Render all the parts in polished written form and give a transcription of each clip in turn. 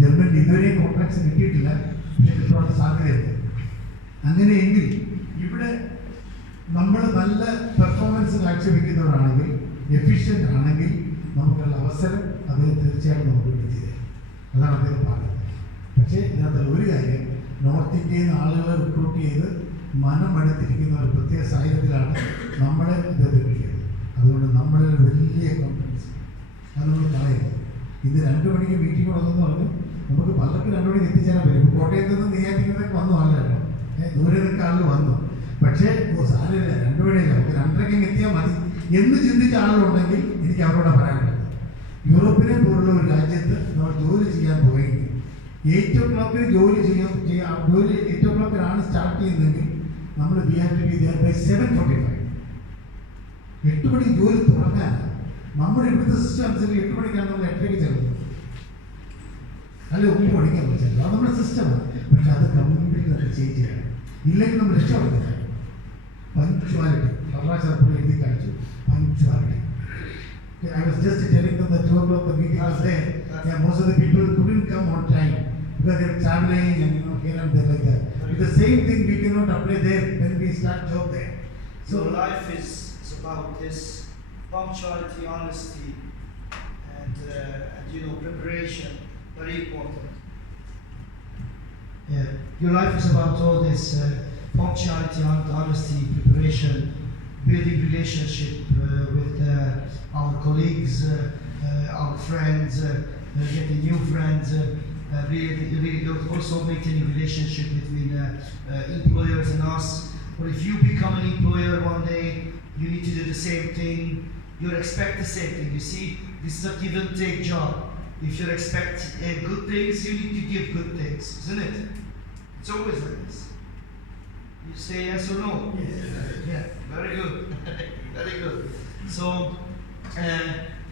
ജർമ്മനിൽ ഇതുവരെയും കോൺട്രാക്ട്സ് കിട്ടിയിട്ടില്ല, പക്ഷേ കിട്ടാനുള്ള സാധ്യതയുണ്ട്. അങ്ങനെയെങ്കിൽ ഇവിടെ നമ്മൾ നല്ല പെർഫോമൻസ് കാഴ്ചവെക്കുന്നവരാണെങ്കിൽ, എഫിഷ്യൻ്റ് ആണെങ്കിൽ നമുക്കുള്ള അവസരം അദ്ദേഹം തീർച്ചയായിട്ടും നമുക്ക് വേണ്ടി ചെയ്തത്. അതാണ് അദ്ദേഹം പറഞ്ഞത്. പക്ഷേ ഇതിനകത്തുള്ള ഒരു കാര്യം, നോർത്ത് ഇന്ത്യയിൽ നിന്ന് ആളുകളെ റിക്രൂട്ട് ചെയ്ത് മനമെടുത്തിരിക്കുന്ന ഒരു പ്രത്യേക സാഹചര്യത്തിലാണ് നമ്മളെ ഇദ്ദേഹത്തെ കിട്ടിയത്. അതുകൊണ്ട് നമ്മളൊരു വലിയ കോൺഫിഡൻസ് അത് നമ്മൾ കളയുന്നത്. ഇന്ന് 2 മണിക്ക് മീറ്റിംഗ് തുടങ്ങുമെന്ന് പറഞ്ഞു. നമുക്ക് പലർക്ക് 2 മണിക്ക് എത്തിച്ചേരാൻ പറ്റും. കോട്ടയത്ത് നിന്ന് നെയ്യാറ്റിക്കുന്നതൊക്കെ വന്നു, ആളല്ലോ ദൂരെ നിൽക്കുക ആൾ വന്നു. പക്ഷേ സാരമില്ല, 2 മണിയില്ല, നമുക്ക് 2:30 എത്തിയാൽ മതി എന്ന് ചിന്തിച്ച ആളുകളുണ്ടെങ്കിൽ എനിക്ക് അവരോട് പറയാനുള്ളത്, യൂറോപ്പിനെ പോലുള്ള ഒരു രാജ്യത്ത് നമ്മൾ ജോലി ചെയ്യാൻ പോയെങ്കിൽ 8 o'clock ജോലി 8 o'clock സ്റ്റാർട്ട് ചെയ്യുന്നതെങ്കിൽ നമ്മൾ we have to be there by 7:45. 8 മണിക്ക് ജോലി തുടങ്ങാൻ നമ്മുടെ ഇവിടുത്തെ സിസ്റ്റം അനുസരിച്ച് 8 മണിക്കാണ് നമ്മൾ 8:30 ചെല്ലുന്നത്, അല്ല 9 മണിക്കാണ് ചെല്ലുന്നത്. അത് നമ്മുടെ സിസ്റ്റമാണ്. പക്ഷെ അത് കംപ്ലീറ്റ്ലി നമുക്ക് ചേഞ്ച് ചെയ്യണം. ഇല്ലെങ്കിൽ നമ്മൾ രക്ഷപ്പെടുന്നില്ല. പങ്ക്ച്വാലിറ്റി സർവ്വ എഴുതി കാണിച്ചു. Punctuality. I was just telling them that 2 o'clock the meeting was there. Yeah, most of the people couldn't come on time because they were traveling and here and there like that. It's the same thing we cannot apply there when we start job there. So life is about this punctuality, honesty, and preparation. Very important. Yeah, your life is about all this punctuality, honesty, preparation, building relationship with our colleagues, our friends, getting new friends, really also maintaining relationship between employers and us. But if you become an employer one day, you need to do the same thing. You expect the same thing. You see, this is a give and take job. If you expect good things, you need to give good things, isn't it? It's always like this. You say yes or no? Yes. Yeah, very good. Very good. So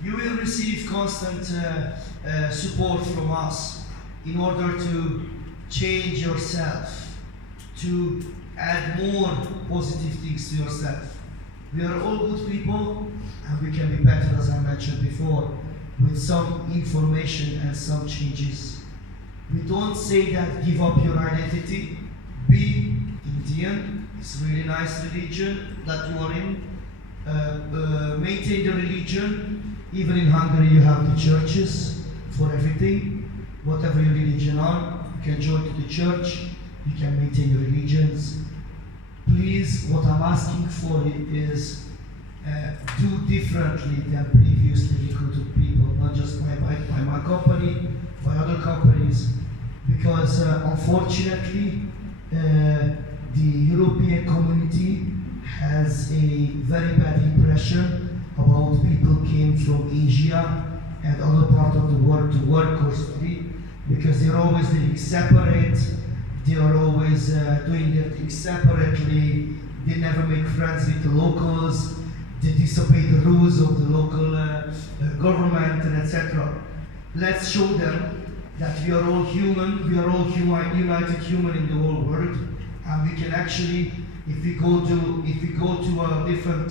you will receive constant support from us in order to change yourself, to add more positive things to yourself. We are all good people and we can be better, as I mentioned before, with some information and some changes. We don't say that give up your identity, be Indian, it's a really nice religion that you are in, maintain the religion. Even in Hungary you have the churches for everything. Whatever your religion are, you can join to the church, you can maintain your religions. Please, what I'm asking for is do differently than previously recruited people, not just by my company, by other companies, because unfortunately the European community has a very bad impression about people came from Asia and other part of the world to work or study, because they're always living separate, they are always doing their things separately, they never make friends with the locals, they disobey the rules of the local government and etc. Let's show them that we are all human, we are all united human in the whole world, and we can actually, if we go to a different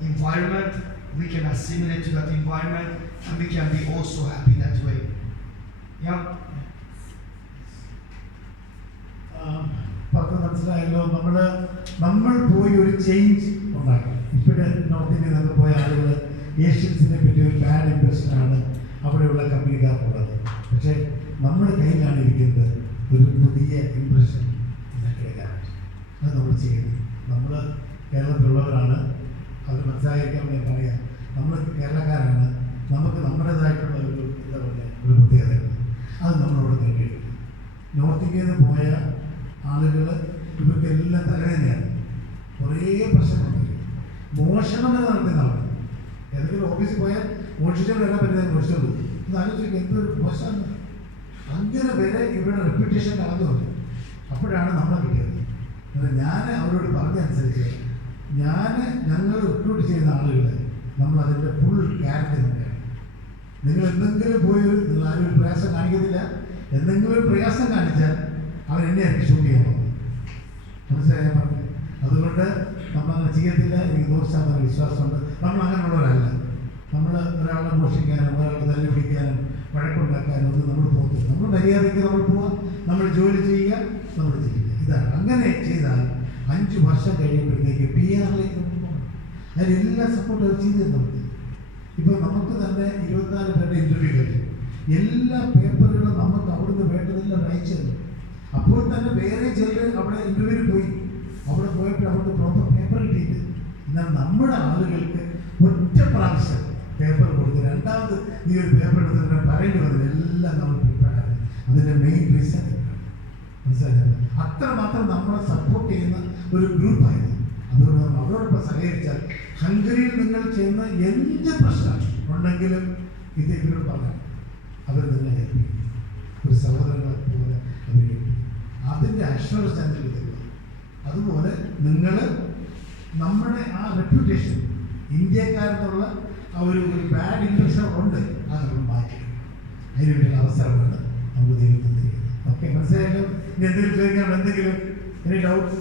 environment, we can assimilate to that environment and we can be also happy that way. Yeah? പറഞ്ഞത് മനസ്സിലായല്ലോ. നമ്മൾ പോയി ഒരു ചേഞ്ച് ഉണ്ടാക്കി. ഇപ്പോഴേ നോർത്ത് ഇന്ത്യയിൽ നിന്നൊക്കെ പോയ ആളുകൾ ഏഷ്യൻസിനെ പറ്റി ഒരു ബാഡ് ഇംപ്രഷനാണ് അവിടെയുള്ള കമ്പനിക്കാർക്കുള്ളത്. പക്ഷേ നമ്മുടെ കയ്യിലാണ് ഇരിക്കുന്നത് ഒരു പുതിയ ഇംപ്രഷൻ ഉണ്ടാക്കിയെടുക്കാൻ. അത് നമ്മൾ ചെയ്യുന്നു. നമ്മൾ കേരളത്തിലുള്ളവരാണ്, അവർ മനസ്സിലാക്കാൻ വേണ്ടി പറയാം. നമ്മൾ കേരളക്കാരാണ്, നമുക്ക് നമ്മുടേതായിട്ടുള്ള ഒരു എന്താ പറയുക ഒരു പ്രത്യേകതയുണ്ട്. അത് നമ്മളോട് നേടിയിട്ടുണ്ട്. നോർത്ത് ഇന്ത്യയിൽ നിന്ന് പോയ ആളുകൾ ഇവർക്കെല്ലാം തലവേദനയാണ്. കുറേ പ്രശ്നങ്ങളുണ്ട്. മോഷണം വരെ നടത്തുന്നതാണ്. ഏതെങ്കിലും ഓഫീസിൽ പോയാൽ മോഷിച്ചാൽ വരാൻ പറ്റുന്നത് മോഷിച്ചുള്ളൂ. ഇത് ആലോചിക്കുക, എന്തൊരു മോശമാണ്. അങ്ങനെ വരെ ഇവരുടെ റെപ്യൂട്ടേഷൻ കടന്നു വന്നു. അപ്പോഴാണ് നമ്മളെ കിട്ടിയത്. ഞാൻ അവരോട് പറഞ്ഞനുസരിച്ച് ഞങ്ങൾ റിക്രൂട്ട് ചെയ്യുന്ന ആളുകളെ നമ്മൾ അതിൻ്റെ ഫുൾ ക്യാരക്ടർ തന്നെയാണ്. നിങ്ങൾ എന്തെങ്കിലും പോയി നിങ്ങൾ ആരും ഒരു പ്രയാസം കാണിക്കത്തില്ല. എന്തെങ്കിലും ഒരു പ്രയാസം കാണിച്ചാൽ അവൻ എന്നെ ആയിരിക്കും ഷൂട്ട് ചെയ്യാൻ പോകുന്നത്. മനസ്സിലായാൽ പറഞ്ഞു. അതുകൊണ്ട് നമ്മളങ്ങനെ ചെയ്യത്തില്ല. എനിക്ക് 100% വിശ്വാസമുണ്ട്. നമ്മൾ അങ്ങനെയുള്ളവരല്ല. നമ്മൾ ഒരാളെ മോഷിക്കാനും ഒരാളെ തല്ലി പിടിക്കാനും വഴക്കുണ്ടാക്കാനും ഒന്നും നമ്മൾ പോകത്തില്ല. നമ്മൾ മര്യാദയ്ക്ക് നമ്മൾ പോവുക, നമ്മൾ ജോലി ചെയ്യുക, നമ്മൾ ചെയ്യുക. ഇതാണ്. അങ്ങനെ ചെയ്താൽ 5 വർഷം കഴിയുമ്പോഴത്തേക്ക് PR ലേക്ക് പോകണം. അതിനെല്ലാം സപ്പോർട്ട് അവർ ചെയ്തു തരുന്നുണ്ട്. ഇപ്പോൾ നമുക്ക് തന്നെ 24 പേരുടെ ഇൻ്റർവ്യൂ കഴിഞ്ഞു. എല്ലാ പേപ്പറുകളും നമുക്ക് അവിടുന്ന് വേണ്ടതെല്ലാം അയച്ചു തന്നു. അപ്പോൾ തന്നെ വേറെ ചിലർ അവിടെ ഇൻ്റർവ്യൂവിന് പോയി. അവിടെ പോയപ്പോൾ അവർക്ക് പ്രോപ്പർ പേപ്പർ കിട്ടിയിട്ട്. എന്നാൽ നമ്മുടെ ആളുകൾക്ക് ഒറ്റ പ്രാവശ്യം പേപ്പർ കൊടുത്ത് രണ്ടാമത് നീ ഒരു പേപ്പർ എടുത്തിട്ട് പറയേണ്ടി വന്നത് എല്ലാം നമ്മൾ പ്രിപ്പയർ. അതിൻ്റെ മെയിൻ റീസൺ മനസ്സിലായത്. അത്രമാത്രം നമ്മളെ സപ്പോർട്ട് ചെയ്യുന്ന ഒരു ഗ്രൂപ്പായിരുന്നു. അതുകൊണ്ട് നമ്മൾ അവരോടൊപ്പം സഹകരിച്ചാൽ ഹംഗറിയിൽ നിങ്ങൾ ചെയ്യുന്ന എന്ത് പ്രശ്നം ഉണ്ടെങ്കിലും ഇത് ഇവരോട് പറയാം. അവർ നിങ്ങളെ ഹെൽപ്പ് ചെയ്യും. ഒരു സഹോദരങ്ങളെ പോലെ അവർ ഹെൽപ്പ് ചെയ്യും. അതിൻ്റെ അഷ്വറൻസ് ഞങ്ങൾക്ക് തരുക. അതുപോലെ നിങ്ങൾ നമ്മുടെ ആ റെപ്യൂട്ടേഷൻ, ഇന്ത്യക്കാരെന്നുള്ള ആ ഒരു ബാഡ് ഇംപ്രഷൻ ഉണ്ട്, അത് നമ്മൾ മാറ്റി അതിനുവേണ്ടിയുള്ള അവസരമാണ് നമുക്ക് ദൈവം തന്നിരിക്കുന്നത്. ഓക്കെ, മനസ്സിലായാലും. ഇനി എന്തെങ്കിലും ചോദിക്കാൻ, എന്തെങ്കിലും എനി ഡൗട്ട്,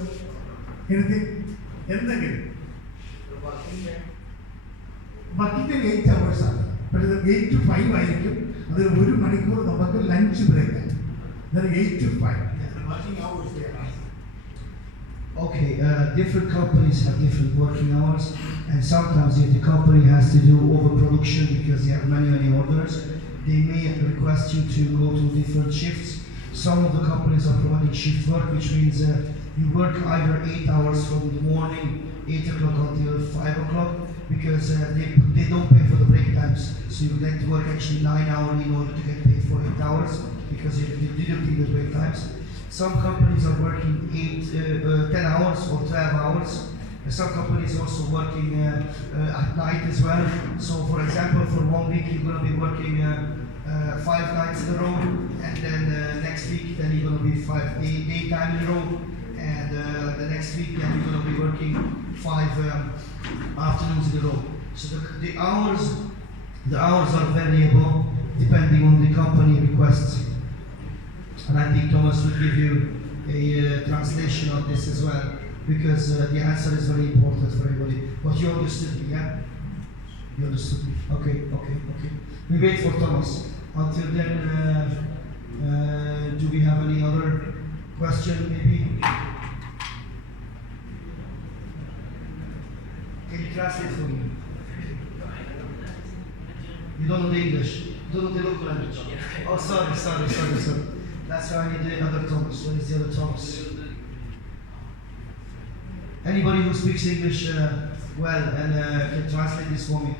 എനിത്തിങ്, എന്തെങ്കിലും? വർക്കിംഗ് 8 hours ആണ്. പക്ഷേ 8 to 5 ആയിരിക്കും. അത് 1 മണിക്കൂർ നമുക്ക് ലഞ്ച് ബ്രേക്കാണ്. 8 to 5 working hours. Okay, different companies have different working hours, and sometimes if the company has to do overproduction because they have many orders, they may request you to go to different shifts. Some of the companies are providing shift work, which means you work either 8 hours from the morning, 8 o'clock until 5 o'clock, because they don't pay for the break times. So you get to work actually 9 hours in order to get paid for 8 hours, because you didn't do the break times. Some companies are working 10 hours or 12 hours. Some companies also working at night as well. So for example, for 1 week you're going to be working 5 nights in a row, and then next week then you're going to be 5 daytime in a row, and the next week then you're going to be working 5 afternoons in a row. So the hours are variable depending on the company requests. And I think Thomas will give you a translation of this as well, because the answer is very important for everybody. But you understood me, yeah? You understood me? Okay. We wait for Thomas. Until then, do we have any other question maybe? Can you translate for me? You don't know the English? You don't know the local language? Oh, sorry. That's why I need the other Thomas. Where is the other Thomas? Anybody who speaks English well and can translate this for me?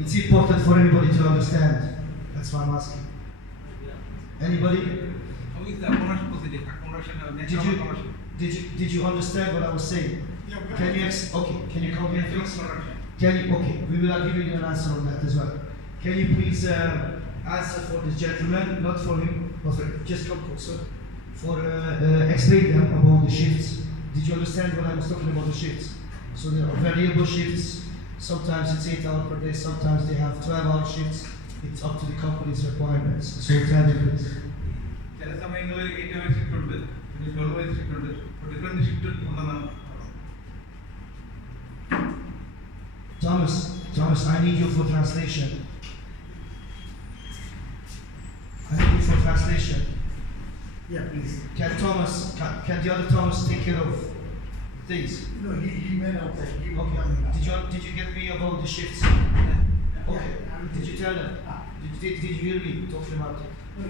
It's important for everybody to understand. That's why I'm asking. Anybody? Did you understand what I was saying? Can you come here please? Okay, we will give you an answer on that as well. Can you please answer for this gentleman, not for him, but just come closer, for explain them about the shifts. Did you understand what I was talking about the shifts? So there are variable shifts. Sometimes it's 8 hours per day, sometimes they have 12-hour shifts. It's up to the company's requirements. So tell them please. Thomas, I need you for translation. Yeah, please. Can the other Thomas take care of things? No, he went outside. Okay. Did you get me about the shifts? Okay. Did you tell them? Did you hear me talking about it? No,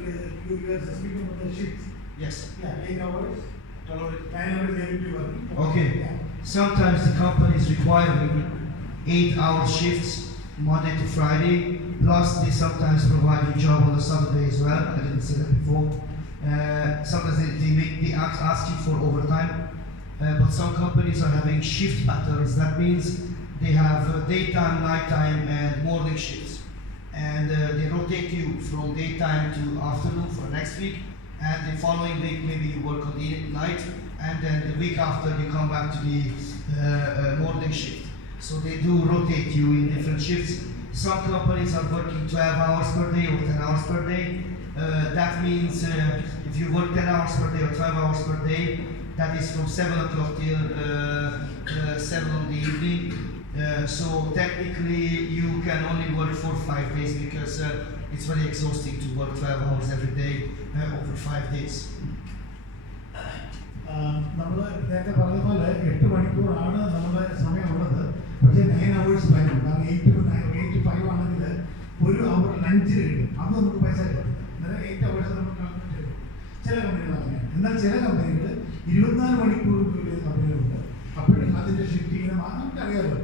you were speaking about the shifts. Yes. Yeah, 8 hours. 9 hours they will be working. Okay. Yeah. Sometimes the company is requiring 8-hour shifts, Monday to Friday, plus they sometimes provide you job on a Saturday as well. I didn't say that before. Sometimes they ask you for overtime, but some companies are having shift patterns. That means they have daytime, nighttime, and morning shifts. And they rotate you from daytime to afternoon for next week, and the following week maybe you work on the night, and then the week after you come back to the morning shift. So they do rotate you in different shifts. Some companies are working 12 hours per day or 10 hours per day. That means if you work 10 hours per day or 12 hours per day, that is from 7 o'clock till 7 in the evening. So technically you can only work for 5 days because it's very exhausting to work 12 hours every day over 5 days. നമ്മൾ നേരത്തെ പറഞ്ഞ പോലെ 8 മണിക്കൂറാണ് നമ്മുടെ സമയമുള്ളത്. പക്ഷേ 9 hours വേണം. കാരണം 8 to 5 ആണെങ്കിൽ ഒരു അവർ ലഞ്ചിന് കിട്ടും. അത് നമുക്ക് പൈസ കിട്ടും. അന്നേരം 8 hours നമുക്ക് കാൽക്കുലേറ്റ് ചെയ്യും. ചില കമ്പനികൾ അങ്ങനെയാണ്. എന്നാൽ ചില കമ്പനികൾ 24 മണിക്കൂർ ജോലി ചെയ്യുന്ന കമ്പനികളുണ്ട്. അപ്പോഴും അതിൻ്റെ ഷിഫ്റ്റിങ്ങിന് നമുക്കറിയാമല്ലോ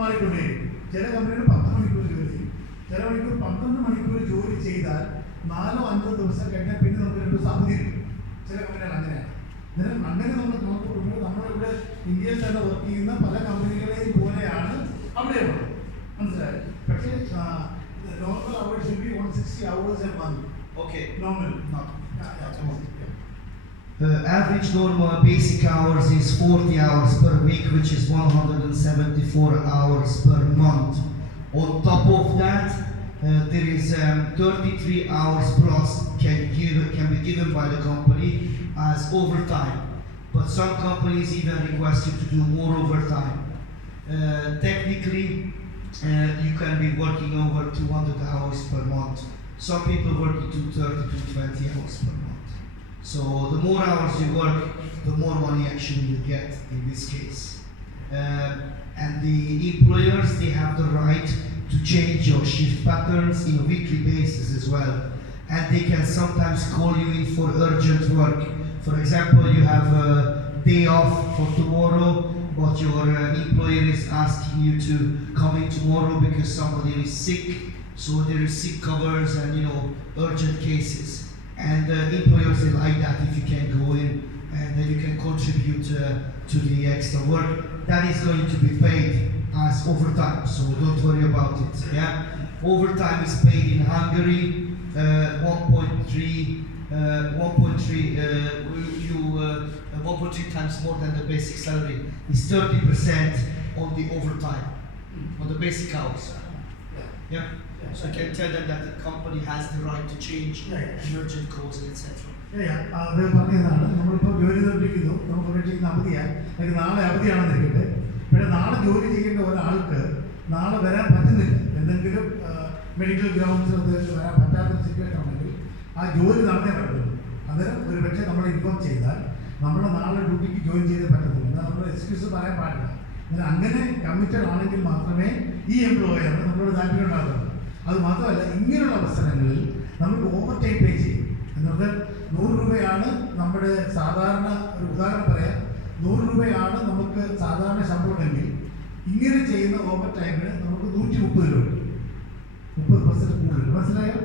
മാറിക്കൊണ്ടേയിരിക്കും. ചില കമ്പനികൾ 10 മണിക്കൂർ ജോലി ചെയ്യും. ചില മണിക്കൂർ 12 മണിക്കൂർ ജോലി ചെയ്താൽ 4-5 ദിവസം കഴിഞ്ഞാൽ പിന്നെ നമുക്ക് 2 ദിവസം അവധി കിട്ടും. ചില കമ്പനികൾ അങ്ങനെയാണ്. അങ്ങനെ നമ്മൾ കണക്ക് കൊടുക്കുമ്പോൾ നമ്മളിവിടെ ഇന്ത്യയിൽ തന്നെ വർക്ക് ചെയ്യുന്ന പല കമ്പനികളെയും പോലെയാണ് അവിടെയുള്ളത്. മനസ്സിലായി? പക്ഷേ normal hours should be 160 hours a month. Okay. Normal. Average normal basic hours is 40 hours per week, which is 174 hours per month. On top of that, there is 33 hours plus can be given by the company as overtime. But some companies even request you to do more overtime. Technically, you can be working over 200 hours per month. Some people working 230 to 20 hours per month. So the more hours you work, the more money actually you get in this case. And the employers, they have the right to change your shift patterns in a weekly basis as well. And they can sometimes call you in for urgent work. For example, you have a day off for tomorrow, but your employer is asking you to come in tomorrow because somebody is sick. So there is sick covers and urgent cases. And employers, they like that if you can go in and then you can contribute to the extra work. That is going to be paid as overtime, so don't worry about it. Yeah, overtime is paid in Hungary 1.3 times more than the basic salary. Is 30% on the overtime, on the basic hours. Yeah. So you can tell them that the company has the right to change emergent codes, etc. അത് പറഞ്ഞതാണ്. നമ്മളിപ്പോൾ ജോലി ചെയ്തുകൊണ്ടിരിക്കുന്നു, നമുക്ക് പ്രതീക്ഷിക്കുന്ന അവധിയാണ്. അല്ലെങ്കിൽ നാളെ അവധിയാണെന്ന് ഇരിക്കട്ടെ. പക്ഷേ നാളെ ജോലി ചെയ്യേണ്ട ഒരാൾക്ക് നാളെ വരാൻ പറ്റുന്നില്ല. എന്തെങ്കിലും മെഡിക്കൽ ഗ്രൗണ്ട്സ് വരാൻ പറ്റാത്ത സിറ്റുവേഷൻ ഉണ്ടെങ്കിൽ ആ ജോലി നടന്നേ പറ്റുള്ളൂ. അന്നേരം ഒരു പക്ഷേ നമ്മൾ ഇൻഫോം ചെയ്താൽ നമ്മൾ നാളെ ഡ്യൂട്ടിക്ക് ജോയിൻ ചെയ്തേ പറ്റത്തുള്ളൂ. എന്നാൽ നമ്മൾ എക്സ്ക്യൂസ് പറയാൻ പാടില്ല. എന്നാൽ അങ്ങനെ കമ്മിറ്റഡ് ആണെങ്കിൽ മാത്രമേ ഈ എംപ്ലോയറിന് നമ്മളോട് താല്പര്യം ഉണ്ടാകുള്ളൂ. അത് മാത്രമല്ല, ഇങ്ങനെയുള്ള അവസരങ്ങളിൽ നമുക്ക് ഓവർ ടൈം പേ ചെയ്യും. എന്ന് പറഞ്ഞാൽ 100 രൂപയാണ് നമ്മുടെ സാധാരണ, ഒരു ഉദാഹരണം പറയാം, 100 രൂപയാണ് നമുക്ക് സാധാരണ ശമ്പളമെങ്കിൽ ഇങ്ങനെ ചെയ്യുന്ന ഓവർ ടൈമിന് നമുക്ക് 130 രൂപ, 30% കൂടുതൽ. മനസ്സിലായോ?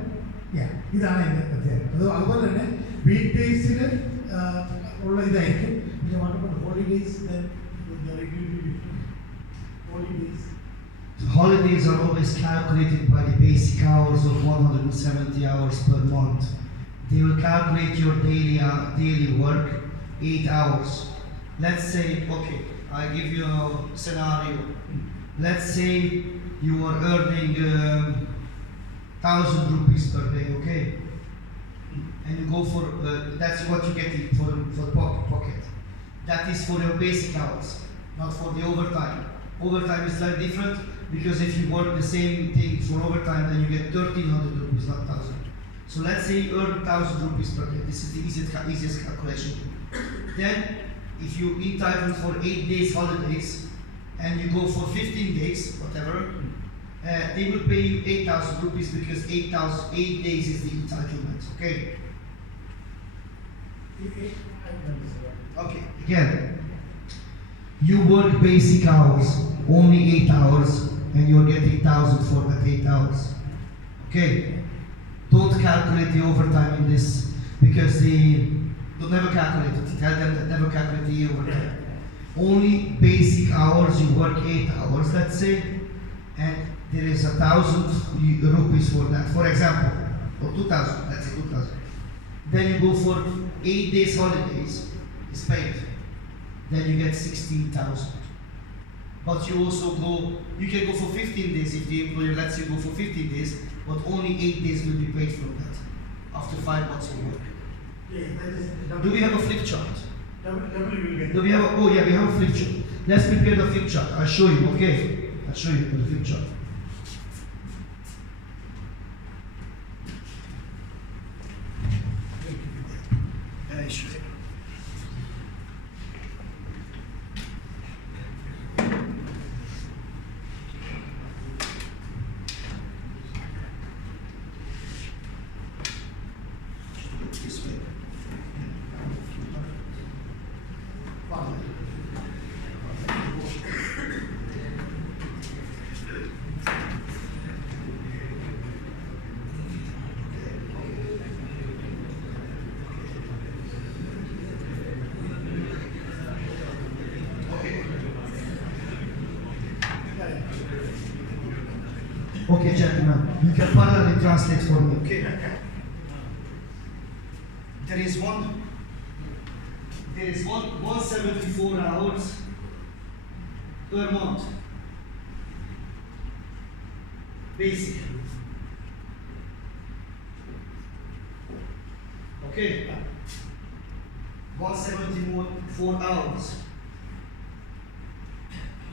ഇതാണ് എൻ്റെ പ്രത്യേകത. അതുപോലെ തന്നെ വീക്ക് ഡേയ്സിൽ ഉള്ള ഇതായിരിക്കും. പിന്നെ holidays, holidays are always calculated by the basic hours of 170 hours per month. They will calculate your daily work, 8 hours. Let's say, okay, I give you a scenario. Let's say you are earning 1,000 rupees per day, okay? And you go for, that's what you get for pocket. That is for your basic hours, not for the overtime. Overtime is slightly different because if you work the same thing for overtime, then you get 1,300 rupees, not 1,000. So let's say you earn 1,000 rupees per day. This is the easiest calculation. Then, if you entitled for 8 days holidays and you go for 15 days, whatever, they will pay you 8,000 rupees because 8 days is the entitlement. Okay. Okay. Again, you work basic hours, only 8 hours, and you're getting 1,000 for that 8 hours. Okay. Don't calculate the overtime in this because they'll never calculate it. Tell them that never calculate the overtime. Only basic hours, you work 8 hours, let's say, and there is 1,000 rupees for that. For example, or 2,000, let's say 2,000. Then you go for 8 days holidays, it's paid. Then you get 16,000. But you also you can go for 15 days if the employer lets you go for 15 days, but only 8 days will be paid from that after 5 months of work. Do we have a flip chart? Do we have we have a flip chart. Let's prepare the flip chart. I'll show you, okay? I'll show you in the future. This way. Okay, gentlemen, you can parallelly translate for me, okay? There is 174 hours per month. Basic. Okay. 174 hours.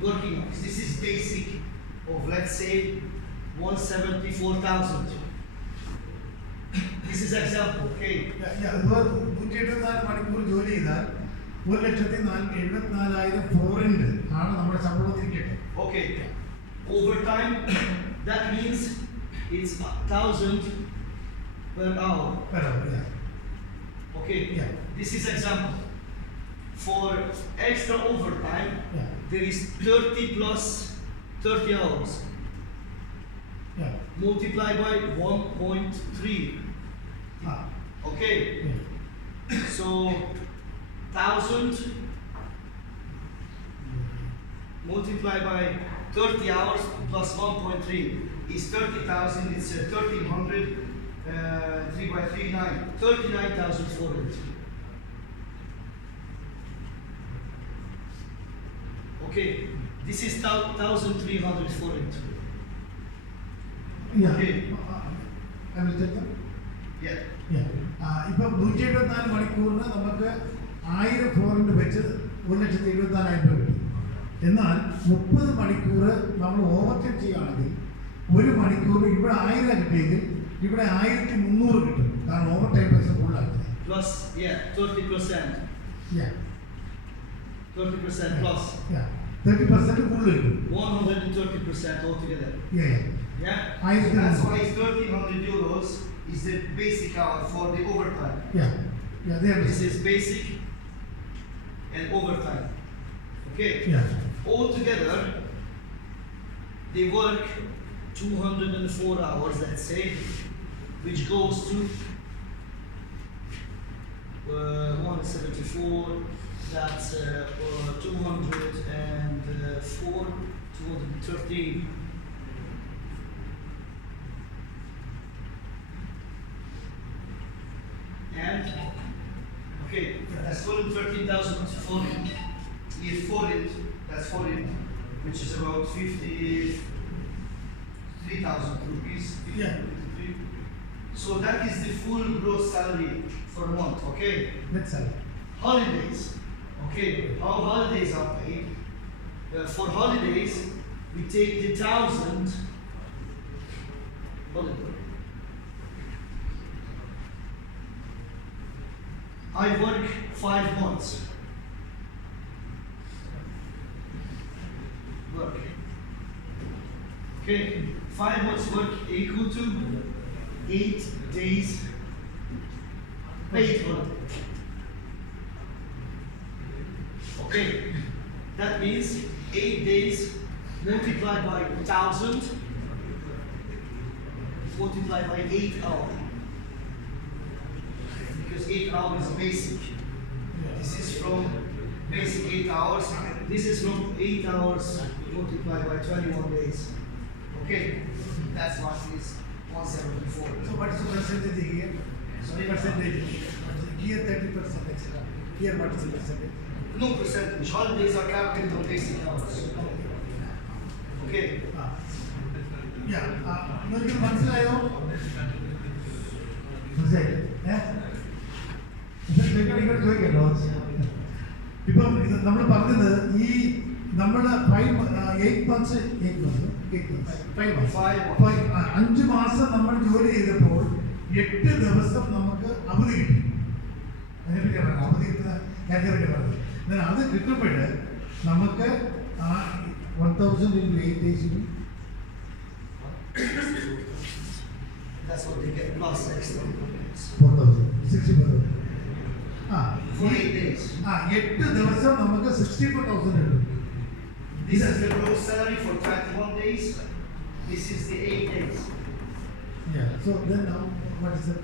Working hours. This is basic of, let's say, 174,000. This is example, okay? മണിക്കൂർ ജോലി ചെയ്താൽ 1,74,000 ഫോറിൻ്റെ ആണ് നമ്മുടെ ശമ്പളത്തിരിക്കട്ടെ. Okay. Overtime, that means it's 1,000 per hour. Per hour, yeah. Okay. Yeah. This is example. For extra overtime, Yeah. there is 30 plus 30 hours. Yeah. Multiply by 1.3. Ah. Okay. Yeah. So 1,000 multiplied by 30 hours plus 1.3 is 30,000. It's 1,300. 3 by 3, 9. 39,400. Okay. This is 1,300 foreign. Yeah. Okay. I will take that. Yeah. ഇപ്പം 174 മണിക്കൂറിന് നമുക്ക് 1000 ഫോറിൻ്റെ വെച്ച് 1,74,000 കിട്ടും. എന്നാൽ 30 മണിക്കൂർ നമ്മൾ ഓവർടൈം ചെയ്യുകയാണെങ്കിൽ ഒരു മണിക്കൂറിന് ഇവിടെ 1000 കിട്ടിയെങ്കിൽ ഇവിടെ 1,300 കിട്ടും. കാരണം ഓവർടൈം പൈസ കൂടുതലാക്കുന്നത്. Plus, yeah, 30%. Yeah. 30% plus. Yeah. 30% കൂടുതൽ കിട്ടും. 130% altogether. Yeah. Yeah. So that's why €1,300 is the basic hour for the overtime. Yeah. There This is basic and overtime. Okay. Yeah. Altogether, they work 204 hours, let's say, which goes to 174. That's 204, 213. And okay, that's 13,000 if foreign, that's foreign, which is about 53,000 rupees. Yeah. So that is the full gross salary for a month, okay? Let's say. Holidays, okay? How holidays are paid? For holidays, we take the 1,000 holiday. I work 5 months. Work. Okay, 5 months work equal to 8 days paid holiday. Okay, that means 8 days multiplied by 1,000 multiplied by 8 hours. Because 8 hours is basic. This is from basic 8 hours. This is from 8 hours multiplied by 21 days. Okay, that's what is 174. So what is the percentage here? Sorry? Percentage. Here 30% extra. Here what is the percentage? No percentage. Holidays are calculated on basic hours. Okay. Yeah. നിങ്ങൾക്ക് മനസ്സിലായോ? മനസ്സിലായി? ഇങ്ങോട്ട് ചോദിക്കട്ടോ. ഇപ്പം നമ്മൾ പറഞ്ഞത് ഈ നമ്മൾ 8 months 5 മാസം നമ്മൾ ജോലി ചെയ്തപ്പോൾ 8 ദിവസം നമുക്ക് അവധി കിട്ടി. അതിനെപ്പറ്റി പറയാം, അവധി കിട്ടുന്ന കാര്യത്തെ പറ്റി പറഞ്ഞത്. എന്നാൽ അത് കിട്ടുമ്പോൾ നമുക്ക് 1000 into 8 days. That's what they get plus extra. 4,000, 64,000. For 8 days. 8 ദിവസം നമുക്ക് 64,000 കിട്ടും. This is the gross salary for 21 days. This is the 8 days. Yeah. So then now what is it?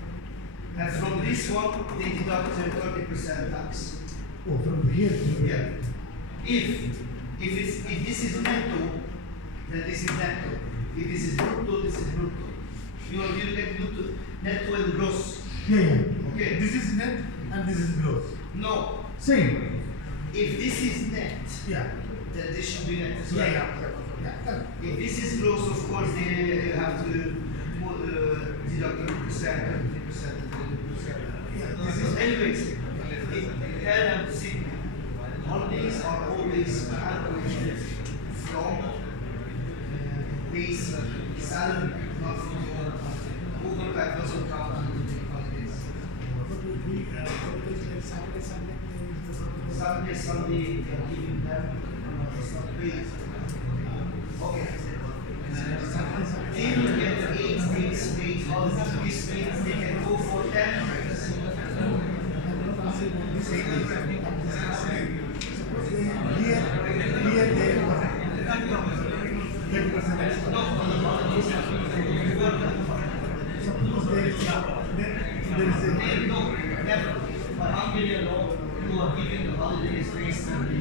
And from this one, they deduct 30% tax. Oh, from here to here. Yeah. If this is netto, then this is netto. If this is brutto, this is brutto. You get netto and gross. Yeah. Okay. This is net and this is gross. No. Same. If this is net, Yeah. then this should be net as Yeah. well. Yeah. If this is gross, of course, they have to deduct 30%, 30%. Yeah. This is Anyways, see, holidays are always calculated from base salary, not from your overtime doesn't count holidays. Saturday, Sunday, they are giving them, it's not paid. Okay. They will get 8 days paid holiday. This means they can go for 10 days. Here they are 30% extra. Suppose there is No, never. By Hungarian law, you are giving the holidays based on the.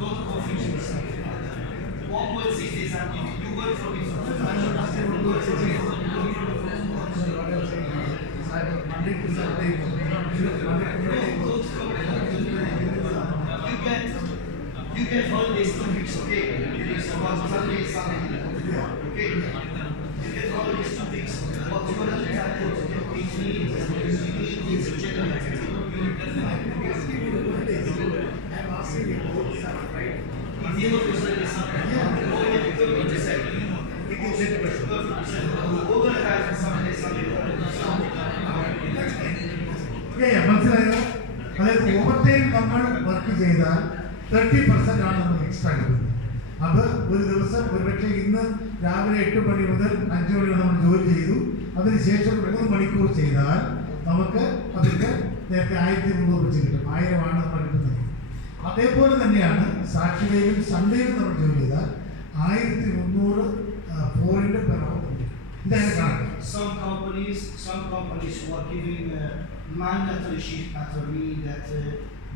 Don't confuse yourself. 1.6 days I'm giving. You work for me. Monday to Saturday. You get holidays 2 weeks, okay? There is one Sunday, Sunday. Okay? You get holidays 2 weeks. But you are not entitled to get paid 3 days. You need days to generate. I'm asking you about Saturday, right? If you look at Sunday, Sunday, you get 30%. It is 30%. Overtime Sunday, Sunday. മനസ്സിലായോ? അതായത് over time നമ്മൾ വർക്ക് ചെയ്താൽ 30% ആണ് നമുക്ക് എക്സ്ട്രാ കിട്ടുന്നത്. അത് ഒരു ദിവസം ഒരുപക്ഷെ ഇന്ന് രാവിലെ 8 മണി മുതൽ 5 മണി വരെ നമ്മൾ ജോലി ചെയ്തു, അതിനുശേഷം 3 മണിക്കൂർ ചെയ്താൽ നമുക്ക് അതിൻ്റെ നേരത്തെ 1300 വെച്ച് കിട്ടും. 1000 ആണ് നമ്മൾ കിട്ടുന്നത്. അതേപോലെ തന്നെയാണ് സാറ്റർഡേയിലും സൺഡേയിലും നമ്മൾ ജോലി ചെയ്താൽ 1300 400 പെർ അവർ കിട്ടും. ഇതാണ് കണക്ക്. Some companies who are giving mandatory shift pattern, meaning that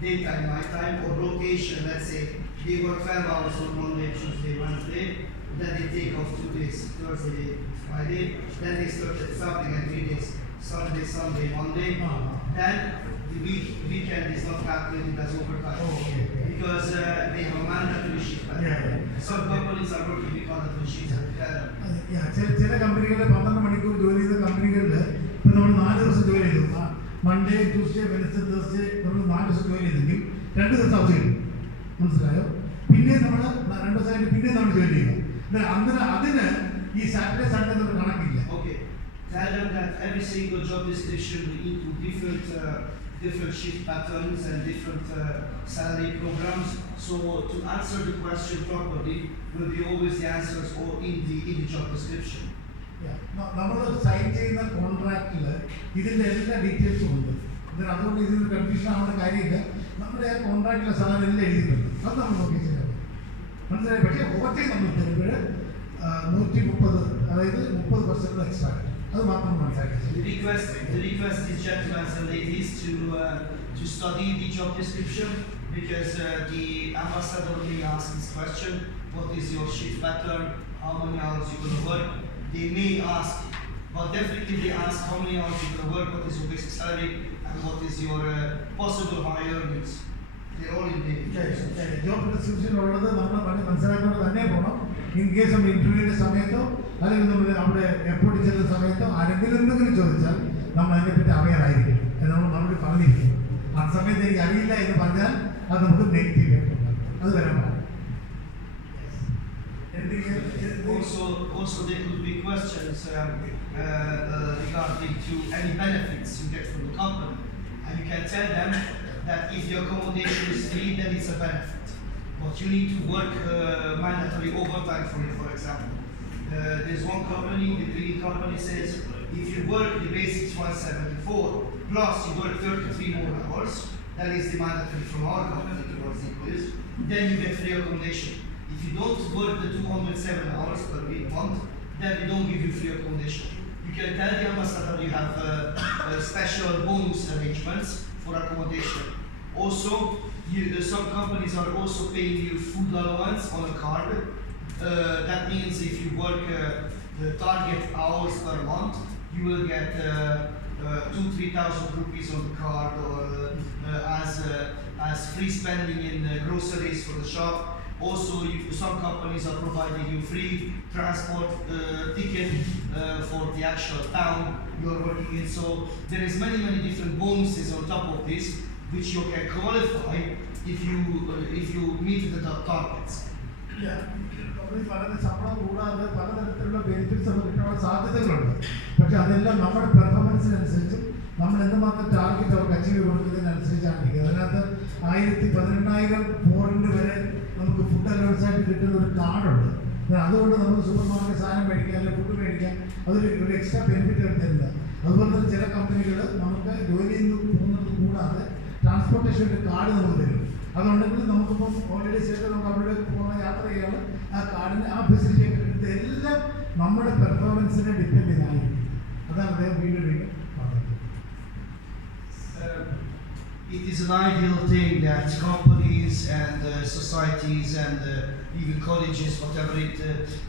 daytime, nighttime, or rotation. Let's say they work 12 hours on Monday, Tuesday, Wednesday, then they take off 2 days, Thursday, Friday, then they start again 3 days, Saturday, Sunday, Monday. Then the weekend is not calculated as overtime. Okay. Because they have a mandatory shift pattern. Yeah. Some companies are working with mandatory shift pattern. ചില കമ്പനികളിൽ 12 മണിക്കൂർ ജോലി ചെയ്ത കമ്പനികളിൽ ഇപ്പം നമ്മൾ 4 ദിവസം ജോലി ചെയ്തു, മൺഡേ, ട്യൂസ്ഡേ, വെനസ്ഡേ, തേഴ്സ്ഡേ നമ്മൾ 4 ദിവസം ജോലി ചെയ്തെങ്കിൽ 2 ദിവസം അവധി കിട്ടും. മനസ്സിലായോ? പിന്നെ നമ്മൾ 2 ദിവസം കഴിഞ്ഞ് പിന്നെ നമ്മൾ ജോലി ചെയ്യും. അതിന് ഈ സാറ്റർഡേ സൺഡേ നമ്മൾ കണക്കില്ല. Okay. Tell them that every single job description will include different shift patterns and different salary programs. So to answer the question properly will be always the answers or in the job description. നമ്മൾ സൈൻ ചെയ്യുന്ന കോൺട്രാക്റ്റിൽ ഇതിൻ്റെ എല്ലാ ഡീറ്റെയിൽസും ഉണ്ട്. അതുകൊണ്ട് ഇതിൽ കൺഫ്യൂഷൻ ആവുന്ന കാര്യമില്ല. നമ്മുടെ ആ കോൺട്രാക്റ്റിലെ സാധനം എല്ലാം എഴുതിയിട്ടുണ്ട്. അത് നമ്മൾ നോക്കി ചെയ്യാം. മനസ്സിലായി? പക്ഷേ ഓവർടൈം നമ്മൾ തരുമ്പോൾ 130, അതായത് 30% എക്സ്ട്രാ. അത് മാത്രം മനസ്സിലാക്കി. The request is, gentlemen and ladies, to study the job description, because the ambassador may ask this question: what is your shift pattern? How many hours you going to work? They may ask, but definitely they ask how many hours you going to work, what is your basic salary, and what is your possible high earnings. They're all in the job description ഉള്ളത് നമ്മൾ മനസ്സിലാക്കിക്കൊണ്ട് തന്നെ പോകണം. In case നമ്മൾ ഇന്റർവ്യൂവിൻ്റെ സമയത്തോ അല്ലെങ്കിൽ നമ്മൾ അവിടെ എയർപോർട്ടിൽ ചെല്ലുന്ന സമയത്തോ ആരെങ്കിലും എന്തെങ്കിലും ചോദിച്ചാൽ നമ്മൾ അതിനെപ്പറ്റി അവെയർ ആയിരിക്കും. നമ്മൾ മറുപടി പറഞ്ഞിരിക്കും. ആ സമയത്ത് എനിക്ക് അറിയില്ല എന്ന് പറഞ്ഞാൽ അത് നമുക്ക് നെഗറ്റീവ് ആയിട്ട് ഉണ്ടാക്കും. അത് വരാൻ പാടില്ല. Also there could be questions regarding to any benefits you get from the company, and you can tell them that if the accommodation is free, then it's a benefit, but you need to work mandatory overtime for it. For example, there's one company, the cleaning company, says if you work the basics 174 plus you work 33 more hours, that is the mandatory from our company towards the employees, then you get free accommodation. If you don't work the 207 hours per month, then we don't give you free accommodation. You can tell the ambassador you have special bonus arrangements for accommodation. Also, some companies are also paying you food allowance on a card. That means if you work the target hours per month, you will get 2,000-3,000 rupees on the card, or as free spending in groceries for the shop. Also, some companies are providing you free transport ticket for the actual town you are working in. So there is many different bonuses on top of this, which you can qualify if you meet the targets. വളരെ ശമ്പളം കൂടാതെ പലതരത്തിലുള്ള ബെനിഫിറ്റ്സ് നമുക്ക് കിട്ടാനുള്ള സാധ്യതകളുണ്ട്. പക്ഷെ അതെല്ലാം നമ്മുടെ പെർഫോമൻസിനനുസരിച്ചും നമ്മൾ എന്തുമാത്രം ടാർഗറ്റ് അവർക്ക് അച്ചീവ് ചെയ്ത് കൊടുക്കുന്നതിനനുസരിച്ചാണ് ഇരിക്കുന്നത്. അതിനകത്ത് 12,000 പോയിന്റ് വരെ നമുക്ക് ഫുഡ് അലവൻസ് ആയിട്ട് കിട്ടുന്ന ഒരു കാർഡുണ്ട്. അതുകൊണ്ട് നമുക്ക് സൂപ്പർ മാർക്കറ്റ് സാധനം മേടിക്കാൻ അല്ലെങ്കിൽ ഫുഡ് മേടിക്കാൻ അതൊരു എക്സ്ട്രാ ബെനിഫിറ്റ് തരുന്നില്ല. അതുപോലെ തന്നെ ചില കമ്പനികൾ നമുക്ക് ജോലിയിൽ നിന്ന് പോകുന്നത് കൂടാതെ ട്രാൻസ്പോർട്ടേഷൻ ഒരു കാർഡ് നമുക്ക് തരും. അതുണ്ടെങ്കിൽ നമുക്കിപ്പം ഓൾറെഡി ശേഷം നമുക്ക് അവിടെ പോകുന്ന യാത്ര ചെയ്യാൻ ആ കാർഡിന് ആ ഫെസിലിറ്റി ഒക്കെ കിട്ടുന്നത് എല്ലാം നമ്മുടെ പെർഫോമൻസിനെ ഡിപ്പെൻഡ് ചെയ്തായിരിക്കും. അതാണ് അദ്ദേഹം വീണ്ടും പറഞ്ഞത്. It is an ideal thing that companies and societies and even colleges,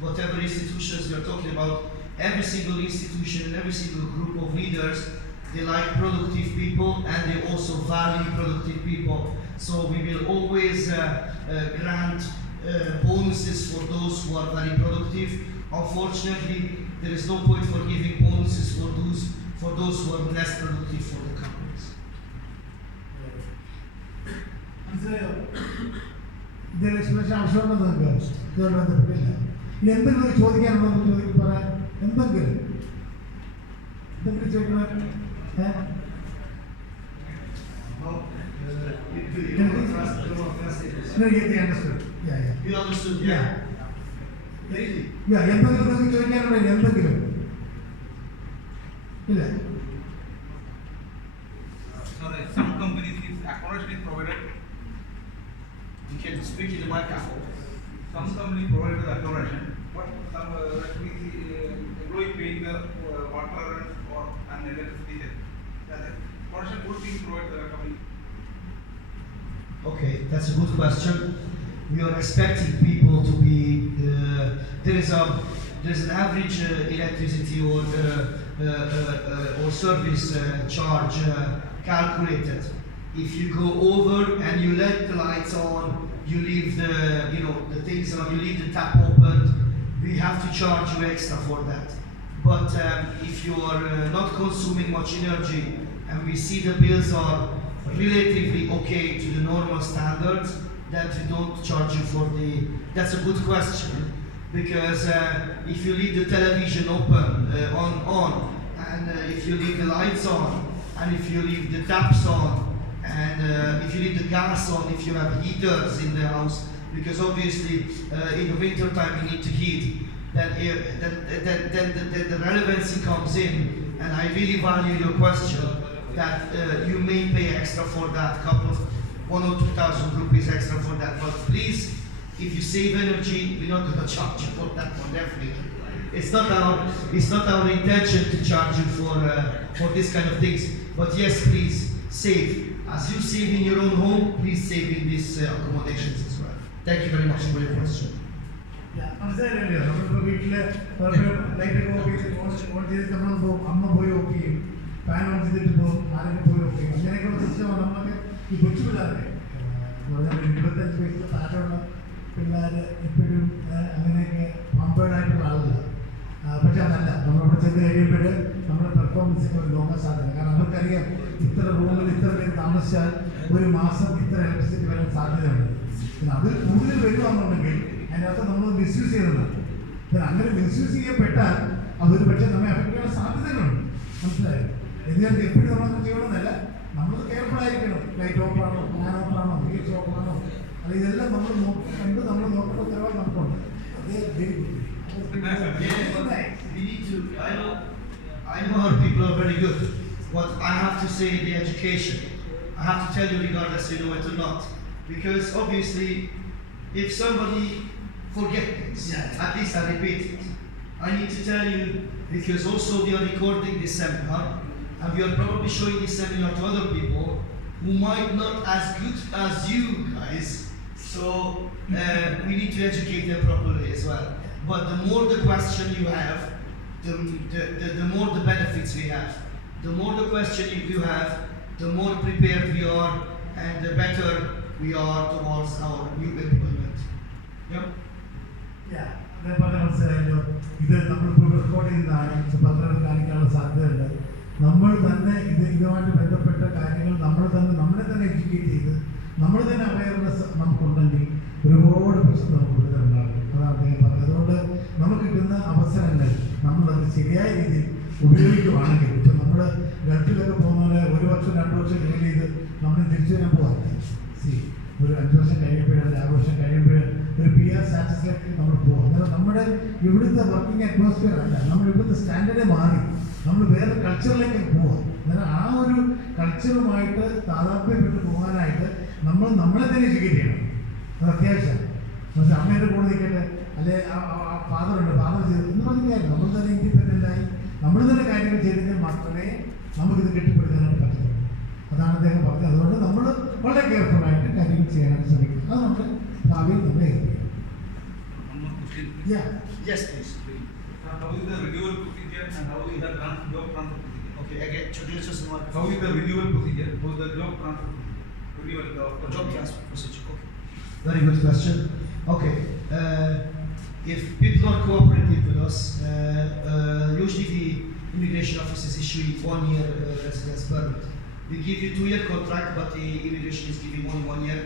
whatever institutions we are talking about, every single institution, every single group of leaders, they like productive people and they also value productive people. So we will always grant bonuses for those who are very productive. Unfortunately, there is no point for giving bonuses for those who are less productive for the companies. ഇതിൽ എക്സ്പ്ലനേഷൻ ആവശ്യമുണ്ടോ നിങ്ങൾക്ക്? ഇതുമായി ബന്ധപ്പെട്ടില്ല. എന്തെങ്കിലും ചോദിക്കാനുണ്ടോ? പറയാൻ എന്തെങ്കിലും ചോദിക്കണം. You understood? Yeah. എന്തെങ്കിലും നിങ്ങൾക്ക് ചോദിക്കാനുണ്ടോ? എന്തെങ്കിലും ഇല്ല. Some companies is accommodation is provided. You can speak in the microphone. Some company provided the accommodation, but some employee paying the water or and electricity. That accommodation would be provided to the company. Okay, that's a good question. We are expecting people to be. There's an average electricity or service charge calculated. If you go over and you let the lights on, you leave the things on, you leave the tap open, we have to charge you extra for that. But if you are not consuming much energy and we see the bills are relatively okay to the normal standards, then we don't charge you for the. That's a good question, because if you leave the television open on and if you leave the lights on and if you leave the taps on and if you leave the gas on, if you have heaters in the house, because obviously in the winter time you need to heat, then the relevancy comes in, and I really value your question that you may pay extra for that, couple of 1,000 or 2,000 rupees extra for that, but please, if you save energy, we're not going to charge you for that one, definitely. It's not our intention to charge you for this kind of things, but yes, please save. As you save in your own home, please save in these accommodations as well. Thank you very much for your question. മനസ്സിലായില്ലല്ലോ, നമ്മളിപ്പോൾ വീട്ടിൽ ലൈറ്റൊക്കെ ഓഫ് ചെയ്ത് നമ്മൾ പോകും, അമ്മ പോയി ഓഫ് ചെയ്യും, ഫാൻ ഓൺ ചെയ്തിട്ട് പോകും, ആരെങ്കിലും പോയി ഓഫ് ചെയ്യും. അങ്ങനെയൊക്കെയുള്ള സിസ്റ്റമാണ് നമ്മളൊക്കെ ഈ കൊച്ചു പിള്ളേർക്ക്. 25 വയസ്സിൽ താഴെയുള്ള പിള്ളേർ എപ്പോഴും അങ്ങനെയൊക്കെ പാമ്പേർഡായിട്ടുള്ള ആളല്ല. പക്ഷെ അതല്ല, നമ്മളിവിടെ ചെന്ന് കഴിയുമ്പോൾ നമ്മുടെ പെർഫോമൻസിന് ഒരു ലോക സാധനം. കാരണം അവർക്കറിയാം ഇത്ര റൂമിൽ ഇത്ര പേര് താമസിച്ചാൽ ഒരു മാസം ഇത്ര ഇലക്ട്രിസിറ്റി വരാൻ സാധ്യതയുണ്ട്. പിന്നെ അതിൽ കൂടുതൽ വരുവാണെന്നുണ്ടെങ്കിൽ അതിനകത്ത് നമ്മൾ മിസ്യൂസ് ചെയ്യുന്നുണ്ട്. പിന്നെ അങ്ങനെ മിസ്യൂസ് ചെയ്യപ്പെട്ടാൽ അതൊരു പക്ഷേ നമ്മെ അഫക്റ്റ് ചെയ്യാൻ സാധ്യതകളുണ്ട്. മനസ്സിലായോ? എന്നാൽ എപ്പോഴും നമ്മളൊന്നും ചെയ്യണമെന്നല്ല, നമ്മൾ കെയർഫുൾ ആയിരിക്കണം. ലൈറ്റ് ഓഫ് ആണോ, ഫാൻ ഓഫ് ആണോ, ഹീറ്റ് ഓഫ് ആണോ, അത് ഇതെല്ലാം നമ്മൾ കണ്ട് നമ്മൾ നോക്കേണ്ട ഉത്തരവാദിത്വം നമുക്കുണ്ട്. അതേ very good. We need to. I know our people are very good. What I have to say in the education, I have to tell you regardless you know it or not, because obviously, if somebody forget things, at least I repeat it. I need to tell you because also we are recording this seminar, and we are probably showing this seminar to other people who might not as good as you guys. So we need to educate them properly as well. But the more the question you have, the more the benefits we have. The more the question you have, the more prepared we are, and the better we are towards our new employment. Yep. Yeah. അതേപോലെ മനസ്സിലായല്ലോ. ഇത് നമ്മളിപ്പോൾ റെക്കോർഡ് ചെയ്യുന്നതാണ്. പത്രം കാണിക്കാനുള്ള സാധ്യതയുണ്ട്. നമ്മൾ തന്നെ ഇതുമായിട്ട് ബന്ധപ്പെട്ട കാര്യങ്ങൾ നമ്മളെ തന്നെ എഡ്യൂക്കേറ്റ് ചെയ്ത് നമ്മൾ തന്നെ അവയർനെസ് നമുക്കുണ്ടെങ്കിൽ ഒരുപാട് പ്രശ്നം നമുക്ക് ഉണ്ടാകും. അതാണ് അദ്ദേഹം പറഞ്ഞത്. അതുകൊണ്ട് നമുക്ക് കിട്ടുന്ന അവസരങ്ങൾ നമ്മളത് ശരിയായ രീതിയിൽ ഉപയോഗിക്കുകയാണെങ്കിൽ, ഇപ്പം നമ്മൾ ഗൾഫിലൊക്കെ പോകുന്നവരെ 1 വർഷം 2 വർഷം ജോലി ചെയ്ത് നമ്മൾ തിരിച്ചു വരാൻ പോകാം. ഒരു 5 വർഷം കഴിയുമ്പോഴല്ല 6 വർഷം കഴിയുമ്പോൾ ഒരു PR സ്റ്റാറ്റസിലേക്ക് നമ്മൾ പോകും. അന്നേരം നമ്മുടെ ഇവിടുത്തെ വർക്കിംഗ് അറ്റ്മോസ്ഫിയർ അല്ല, നമ്മൾ ഇവിടുത്തെ സ്റ്റാൻഡേർഡേ മാറി, നമ്മൾ വേറെ കൾച്ചറിലേക്ക് പോവാം. അന്നേരം ആ ഒരു കൾച്ചറുമായിട്ട് താതാത്മ്യപ്പെട്ട് പോകാനായിട്ട് നമ്മളെ തന്നെ എഡ്യൂക്കേറ്റ് ചെയ്യണം. അത് അത്യാവശ്യമാണ്. പക്ഷേ അമ്മേൻ്റെ കൂടെ നിൽക്കട്ടെ, അല്ലെ ഫാദറുണ്ട്, ഫാദർ ചെയ്തു എന്ന് പറഞ്ഞാൽ നമ്മൾ തന്നെ ഇൻഡിപെൻഡൻ്റായി നമ്മൾ തന്നെ കാര്യങ്ങൾ ചെയ്തെങ്കിൽ മാത്രമേ നമുക്കിത് കെട്ടിപ്പടുക്കാനായിട്ട് പറ്റുള്ളൂ. അതാണ് അദ്ദേഹം പറഞ്ഞത്. അതുകൊണ്ട് നമ്മൾ വളരെ കെയർഫുള്ളായിട്ട് കാര്യങ്ങൾ ചെയ്യാനായിട്ട് ശ്രമിക്കും. അത് നമ്മുടെ ഭാവിയിൽ നമ്മളെ ഏൽപ്പിക്കും. Yes, please. How is the renewal procedure and how is the job transfer procedure? Okay, again, introduce us more. How is the renewal procedure? How is the job transfer renewal? Job transfer procedure. Okay. Very good question. Okay. If people are cooperative with us, usually the immigration offices issue 1 year residence permit. We give you 2-year contract, but the immigration is giving only 1 year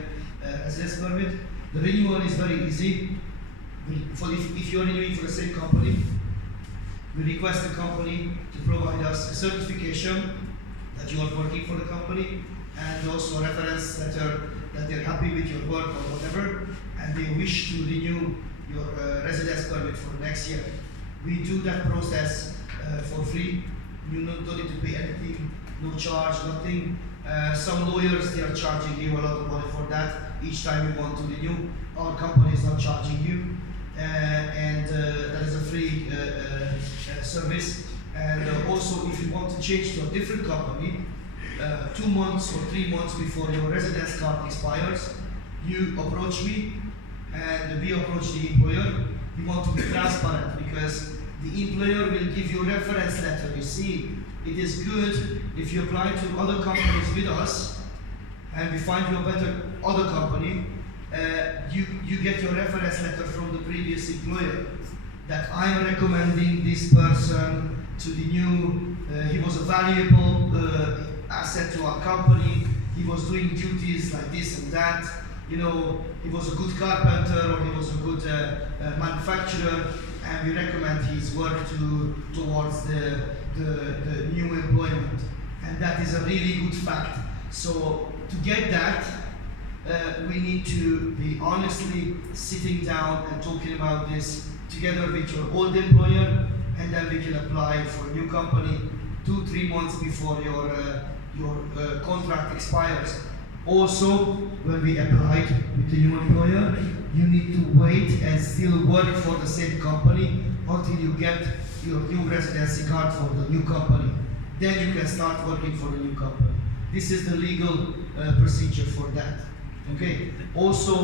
residence permit. The renewal is very easy. If you are renewing for the same company, we request the company to provide us a certification that you are working for the company, and also a reference letter that they're happy with your work or whatever, and they wish to renew your residence permit for next year. We do that process for free. You don't need to pay anything, no charge, nothing. Some lawyers, they are charging you a lot of money for that. Each time you want to renew, our company is not charging you. And that is a free service. And also, if you want to change to a different company, 2 months or 3 months before your residence card expires, you approach me and we approach the employer. We want to be transparent because the employer will give you a reference letter. You see, it is good if you apply to other companies with us and we find you a better other company, you get your reference letter from the previous employer that I'm recommending this person to the new, he was a valuable asset to our company, he was doing duties like this and that, you know, he was a good carpenter or he was a good manufacturer, and we recommend his work towards the new employment, and that is a really good fact. So to get that, we need to be honestly sitting down and talking about this together with your old employer, and then we can apply for a new company 2-3 months before your contract expires. Also, when we applied with the new employer, you need to wait and still work for the same company until you get your new residency card for the new company. Then you can start working for the new company. This is the legal procedure for that. Okay. Also,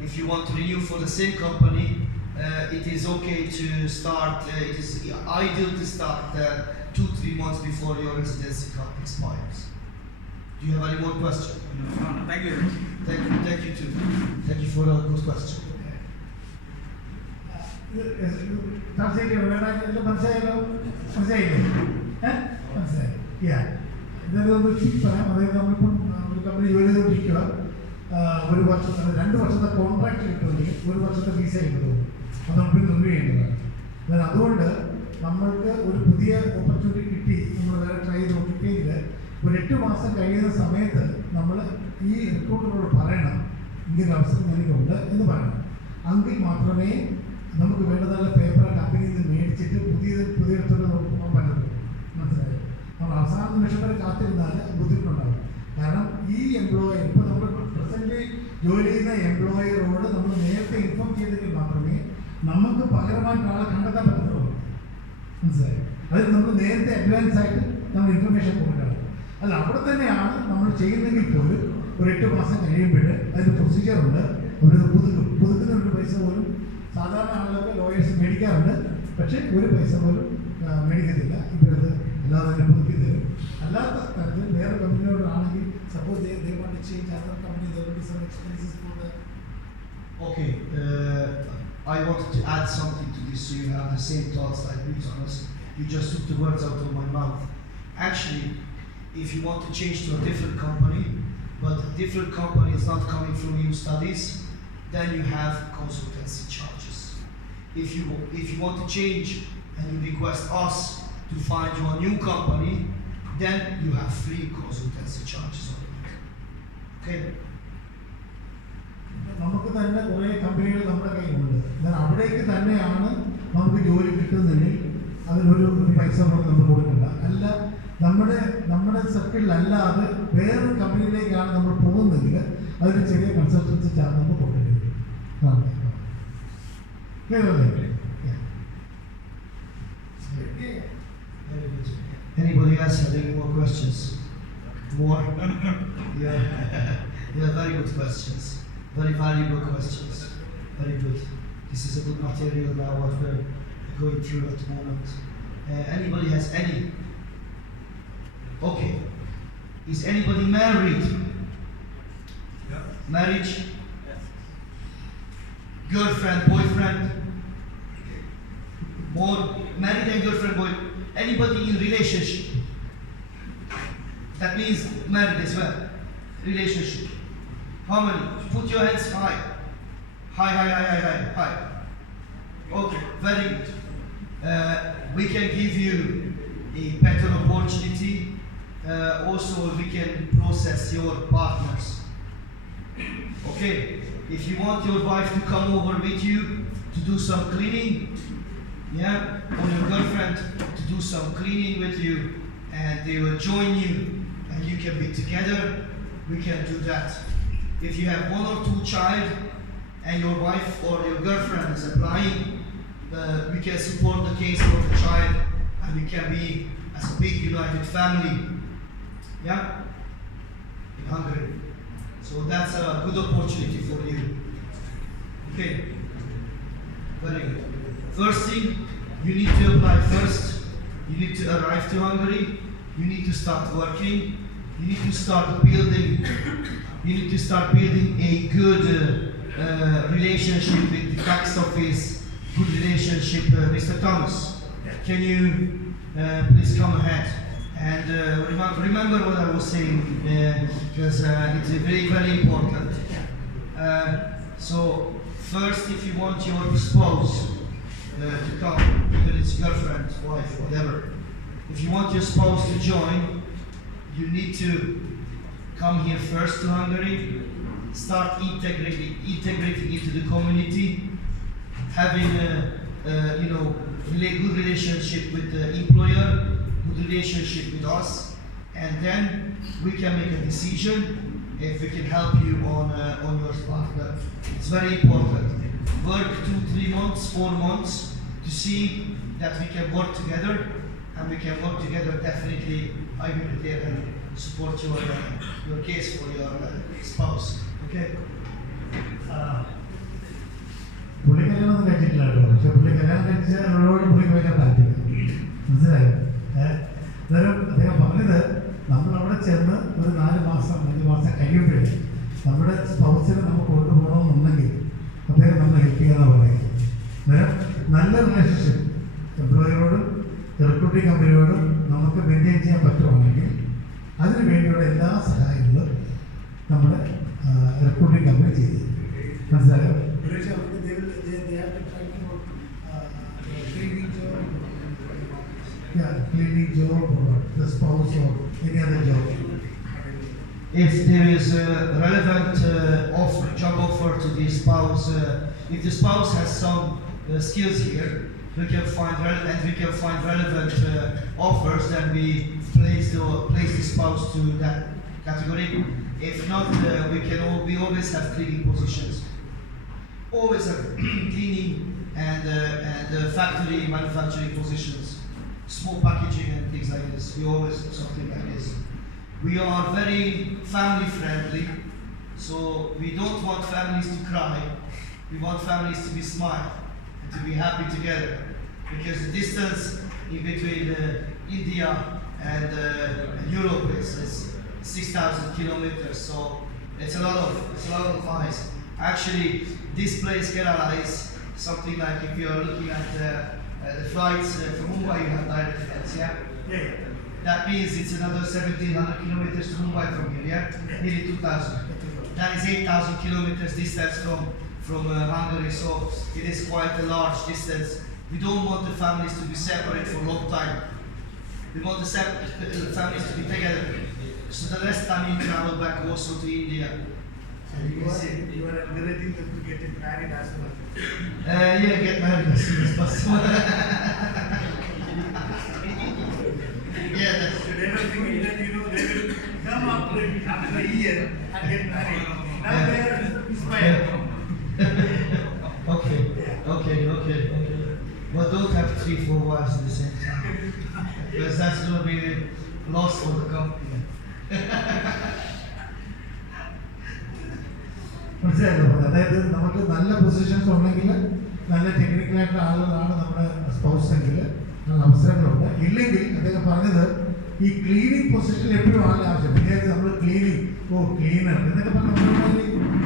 if you want to renew for the same company, it is okay to start. It is ideal to start 2-3 months before your residency card expires. Do you have any more questions? No, thank you very much. Thank you too. Thank you for a good question. മനസ്സിലായില്ലേ? മനസ്സിലായില്ലേ? മനസ്സിലായി. ഇതൊന്ന് പറയാം. അതായത് നമ്മളിപ്പം കമ്പനി ജോലി ചെയ്തുകൊണ്ടിരിക്കുക, ഒരു വർഷത്തെ 2 വർഷത്തെ കോൺട്രാക്ട് കിട്ടുമെങ്കിൽ 1 വർഷത്തെ വിസ കിട്ടും. അത് നമുക്ക് റിന്യൂ ചെയ്യേണ്ടതാണ്. എന്നാൽ അതുകൊണ്ട് നമ്മൾക്ക് ഒരു പുതിയ ഓപ്പർച്യൂണിറ്റി കിട്ടി, നമ്മൾ വേറെ ട്രൈ ചെയ്ത് നോക്കിയെങ്കിൽ ഒരു 8 മാസം കഴിയുന്ന സമയത്ത് നമ്മൾ ഈ റിക്രൂട്ടറോട് പറയണം ഇങ്ങനെ അവസരം എനിക്കുണ്ട് എന്ന് പറയണം. എങ്കിൽ മാത്രമേ നമുക്ക് വേണ്ടതുള്ള പേപ്പർ കമ്പനിയിൽ നിന്ന് മേടിച്ചിട്ട് പുതിയടത്തോട് നമുക്ക് പോകാൻ പറ്റത്തുള്ളൂ. മനസ്സിലായോ? നമ്മൾ അവസാന നിമിഷം വരെ കാത്തിരുന്നാൽ ബുദ്ധിമുട്ടുണ്ടാകും. കാരണം ഈ എംപ്ലോയർ ഇപ്പോൾ നമ്മൾ പ്രസന്റ് ജോലി ചെയ്യുന്ന എംപ്ലോയറോട് നമ്മൾ നേരത്തെ ഇൻഫോം ചെയ്തെങ്കിൽ മാത്രമേ നമുക്ക് പകരമായിട്ട് ആളെ കണ്ടെത്താൻ പറ്റത്തുള്ളൂ. മനസ്സിലായോ? അത് നമ്മൾ നേരത്തെ അഡ്വാൻസ് ആയിട്ട് നമ്മൾ ഇൻഫർമേഷൻ കൊടുക്കണം. അല്ല, അവിടെ തന്നെയാണ് നമ്മൾ ചെയ്യുന്നെങ്കിൽ പോലും ഒരു 8 മാസം കഴിയുമ്പോൾ അതിന് പ്രൊസീജിയറുണ്ട്. അവരത് പുതുക്കുന്ന ഒരു പൈസ പോലും സാധാരണ ആളുകൾക്ക് ലോയേഴ്സ് മേടിക്കാറുണ്ട്. പക്ഷേ ഒരു പൈസ പോലും മേടിക്കത്തില്ല. ഇവരത് അല്ലാതെ തന്നെ പുതുക്കി തരും. അല്ലാത്ത തരത്തിൽ വേറെ കമ്പനിയോടാണെങ്കിൽ suppose they want to change other company, there will be some expenses for that. Okay, I wanted to add something to this so you have the same thoughts like me, Thomas. You just took the words out of my mouth. Actually, if you want to change to a different company, but a different company is not coming from your studies, then you have consultancy charges. If you want to change and you request us to find you a new company, then you have free consultancy charges on it. Okay? നമുക്ക് തന്നെ കുറേ കമ്പനികൾ നമ്മുടെ കയ്യിലുണ്ട്. എന്നാൽ അവിടേക്ക് തന്നെയാണ് നമുക്ക് ജോലി കിട്ടുന്നതെങ്കിൽ അതിനൊരു പൈസ നമ്മൾ കൊടുക്കണ്ട. അല്ല, നമ്മുടെ സർക്കിളിലല്ലാതെ വേറൊരു കമ്പനിയിലേക്കാണ് നമ്മൾ പോകുന്നതെങ്കിൽ അതിന് ചെറിയ കൺസൾട്ടൻസി ചാർജ് നമ്മൾ കൊടുക്കേണ്ടി വരും. Anybody else have any more questions? More? Yeah. Yeah, very good questions. Very valuable questions. Very good. This is a good material now what we're going through at the moment. Anybody has any? Okay. Is anybody married? Yeah. Marriage? Yes. Girlfriend, boyfriend? More married and girlfriend, boy. Anybody in relationship? That means married as well. Relationship. How many? Put your hands high. High. Okay, very good. We can give you a better opportunity. Also, we can process your partners. Okay, if you want your wife to come over with you to do some cleaning, yeah, or your girlfriend to do some cleaning with you, and they will join you, and you can be together, we can do that. If you have 1 or 2 child, and your wife or your girlfriend is applying, we can support the case for the child, and we can be as a big united family. Yeah, in Hungary. So that's a good opportunity for you. Okay, very good. First thing, you need to apply first. You need to arrive to Hungary. You need to start working. You need to start building. You need to start building a good relationship with the tax office. Good relationship, Mr. Thomas. Can you please come ahead? And remember what I was saying, because it's very, very important. So first, if you want your spouse to come, whether it's girlfriend, wife, whatever, if you want your spouse to join, you need to come here first to Hungary, start integrating into the community, having good relationship with the employer, good relationship with us, and then we can make a decision if we can help you on your partner. It's very important. Work 2, 3 months, 4 months to see that we can work together, and we can work together. Definitely, I will be there and support your case for your spouse. Okay? പുള്ളി കല്യാണം കഴിച്ചിട്ടില്ല കേട്ടോ. പക്ഷെ പുള്ളി കല്യാണം കഴിച്ചവരോട് പുള്ളിക്ക് ഭയങ്കര താല്പര്യം. മനസ്സിലായോ? അന്നേരം അദ്ദേഹം പറഞ്ഞത് നമ്മളവിടെ ചെന്ന് ഒരു 4 മാസം 5 മാസം കഴിയുമ്പോഴേ നമ്മുടെ സ്പൗസിനെ നമുക്ക് കൊണ്ടുപോകണമെന്നുണ്ടെങ്കിൽ അദ്ദേഹം നമ്മളെ ഹെൽപ്പ് ചെയ്യാന്നാണ് പറയുന്നത്. അന്നേരം നല്ല റിലേഷൻഷിപ്പ് എംപ്ലോയറോടും റിക്രൂട്ടിംഗ് കമ്പനിയോടും നമുക്ക് മെയിൻറ്റെയിൻ ചെയ്യാൻ പറ്റുവാണെങ്കിൽ അതിന് വേണ്ടിയുള്ള എല്ലാ സഹായങ്ങളും നമ്മുടെ റിക്രൂട്ടിംഗ് കമ്പനി ചെയ്തത്. മനസ്സിലായോ? Yeah, cleaning job or the spouse or any other job. If there is a relevant job offer to the spouse, if the spouse has some skills here, we can find relevant offers, then we place the spouse to that category. If not, we always have cleaning positions. Always have cleaning and factory manufacturing positions, small packaging and things like this. We always have something like this. We are very family friendly, so we don't want families to cry. We want families to be smile and to be happy together, because the distance in between India and Europe is 6,000 kilometers. So it's a lot of miles. Actually, this place Kerala is something like, if you are looking at the flights from Mumbai, you have direct flights, yeah? Yeah. That means it's another 1,700 kilometers to Mumbai from here, yeah? Nearly 2,000. That is 8,000 kilometers distance from Hungary, so it is quite a large distance. We don't want the families to be separate for a long time. We want the families to be together. So the less time you travel back also to India. You are encouraging them to get married as well. Yeah, get married as soon as possible. Yeah, that's So they were thinking that they will come after a year and get married. Now they are inspired. Okay. Well, don't have 3-4 wives at the same time, because that's going to be lost for the company. മനസ്സിലായല്ലോ? അതായത് നമുക്ക് നല്ല പൊസിഷൻസ് ഉണ്ടെങ്കിൽ, നല്ല ടെക്നിക്കലായിട്ടുള്ള ആളുകളാണ് നമ്മുടെ സ്പൗസ് എങ്കിൽ അവസരങ്ങളുണ്ട്. ഇല്ലെങ്കിൽ അദ്ദേഹം പറഞ്ഞത് ഈ ക്ലീനിങ് പൊസിഷനിൽ എപ്പോഴും ആളുടെ ആവശ്യം. വിചാരിച്ച് നമ്മൾ ക്ലീനിങ് ക്ലീനർ എന്നൊക്കെ പറഞ്ഞാൽ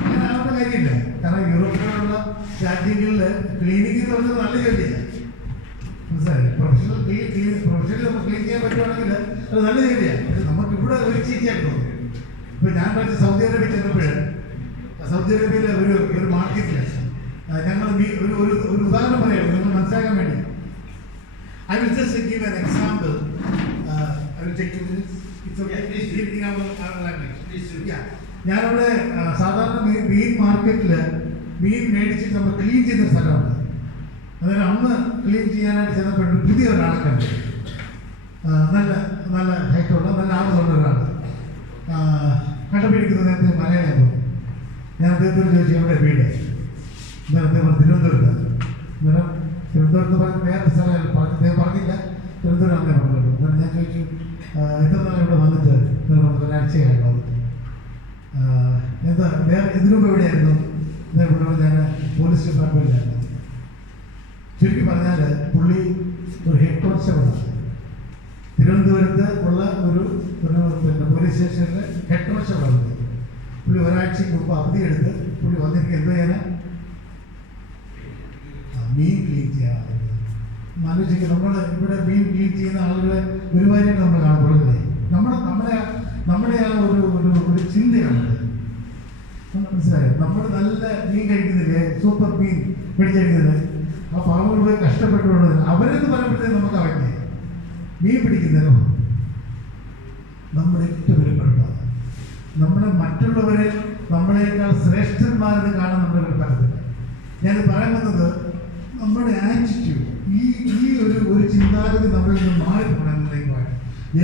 അങ്ങനെ ആവേണ്ട കാര്യമില്ല. കാരണം യൂറോപ്പിലുള്ള രാജ്യങ്ങളിൽ ക്ലീനിങ് എന്ന് പറഞ്ഞത് നല്ല ജോലിയാണ്. മനസ്സിലായി? പ്രൊഫഷണൽ നമുക്ക് ക്ലീൻ ചെയ്യാൻ പറ്റുവാണെങ്കിൽ അത് നല്ല ജോലിയാണ്. പക്ഷെ നമുക്ക് ഇവിടെ ഒരു ചീച്ചയായിട്ട് തോന്നും. ഇപ്പം ഞാൻ പഠിച്ച സൗദി അറേബ്യ ചെന്നപ്പോൾ, സൗദി അറേബ്യയിലെ ഒരു മാർക്കറ്റിൽ ഞങ്ങൾ ഒരു ഉദാഹരണം പറയാം നിങ്ങൾ മനസ്സിലാക്കാൻ വേണ്ടി. I will just give an example. I will take 2 minutes. It's okay. Please read our language. Please do. Yeah. ഞാനവിടെ സാധാരണ മീൻ മാർക്കറ്റിൽ മീൻ മേടിച്ചിട്ട് നമ്മൾ ക്ലീൻ ചെയ്യുന്ന സ്ഥലമുണ്ട്. അതായത് അന്ന് ക്ലീൻ ചെയ്യാനായിട്ട് ചെന്നപ്പോൾ പുതിയ ഒരാളെ കണ്ടു. നല്ല ഹൈറ്റുള്ള നല്ല ആളുള്ള ഒരാൾ കണ്ടുപിടിക്കുന്നത് നേരത്തെ മലയാളം തോന്നി. ഞാൻ അദ്ദേഹത്തോട് ചോദിച്ചു എവിടെ വീട്. അദ്ദേഹം തിരുവനന്തപുരത്താണ്. അന്നേരം തിരുവനന്തപുരത്ത് പറഞ്ഞ വേറെ സ്ഥലം അദ്ദേഹം പറഞ്ഞില്ല, തിരുവനന്തപുരം അങ്ങനെ പറഞ്ഞുള്ളൂ. അന്നേരം ഞാൻ ചോദിച്ചു എത്ര നാളെ ഇവിടെ വന്നിട്ട്? ഒരാഴ്ചയായിരുന്നു വന്നിട്ട്. എന്താ വേറെ ഇതിനുമ്പ് എവിടെയായിരുന്നു? ഇവിടെ ഞാൻ പോലീസ് ഡിപ്പാർട്ട്മെൻറ്റിലായിരുന്നു. ചുരുക്കി പറഞ്ഞാൽ പുള്ളി ഒരു ഹെഡ് കോൺസ്റ്റബിളാണ്. തിരുവനന്തപുരത്ത് ഉള്ള ഒരു പോലീസ് സ്റ്റേഷനിലെ ഹെഡ് കോൺസ്റ്റബിളാണ്. പുള്ളി ഒരാഴ്ചയ്ക്ക് മുമ്പ് അവധിയെടുത്ത് പുള്ളി വന്നിരിക്കുക എന്തോ ചെയ്യാൻ മീൻ ക്ലീൻ ചെയ്യാൻ. ആലോചിക്കുക, നമ്മൾ ഇവിടെ മീൻ ക്ലീൻ ചെയ്യുന്ന ആളുകളെ ഒരുപാടായിട്ട് നമ്മൾ കാണപ്പെടുന്നില്ലേ? നമ്മുടെ ആ ഒരു ചിന്തയാണ്. മനസ്സിലായോ? നമ്മൾ നല്ല മീൻ കഴിക്കുന്നില്ലേ, സൂപ്പർ മീൻ പിടിച്ചെടുക്കുന്നില്ലേ? ആ പാവങ്ങൾ പോയി കഷ്ടപ്പെട്ടുള്ളത് അവരെന്ന് പറയുമ്പോഴത്തേക്ക് നമുക്ക് അവയ്ക്ക് മീൻ പിടിക്കുന്നതിനോ നമ്മുടെ ഏറ്റവും വിലപ്പെടുന്നത് നമ്മുടെ മറ്റുള്ളവരെ നമ്മളെക്കാൾ ശ്രേഷ്ഠന്മാരെന്ന് കാണാൻ നമ്മുടെ പറ്റത്തില്ല. ഞാനിത് പറയാൻ വന്നത് നമ്മുടെ ആറ്റിറ്റ്യൂഡ്, ഈ ഒരു ചിന്താഗതി നമ്മളിൽ നിന്ന് മാറിപ്പോകണമെന്നുണ്ടെങ്കിൽ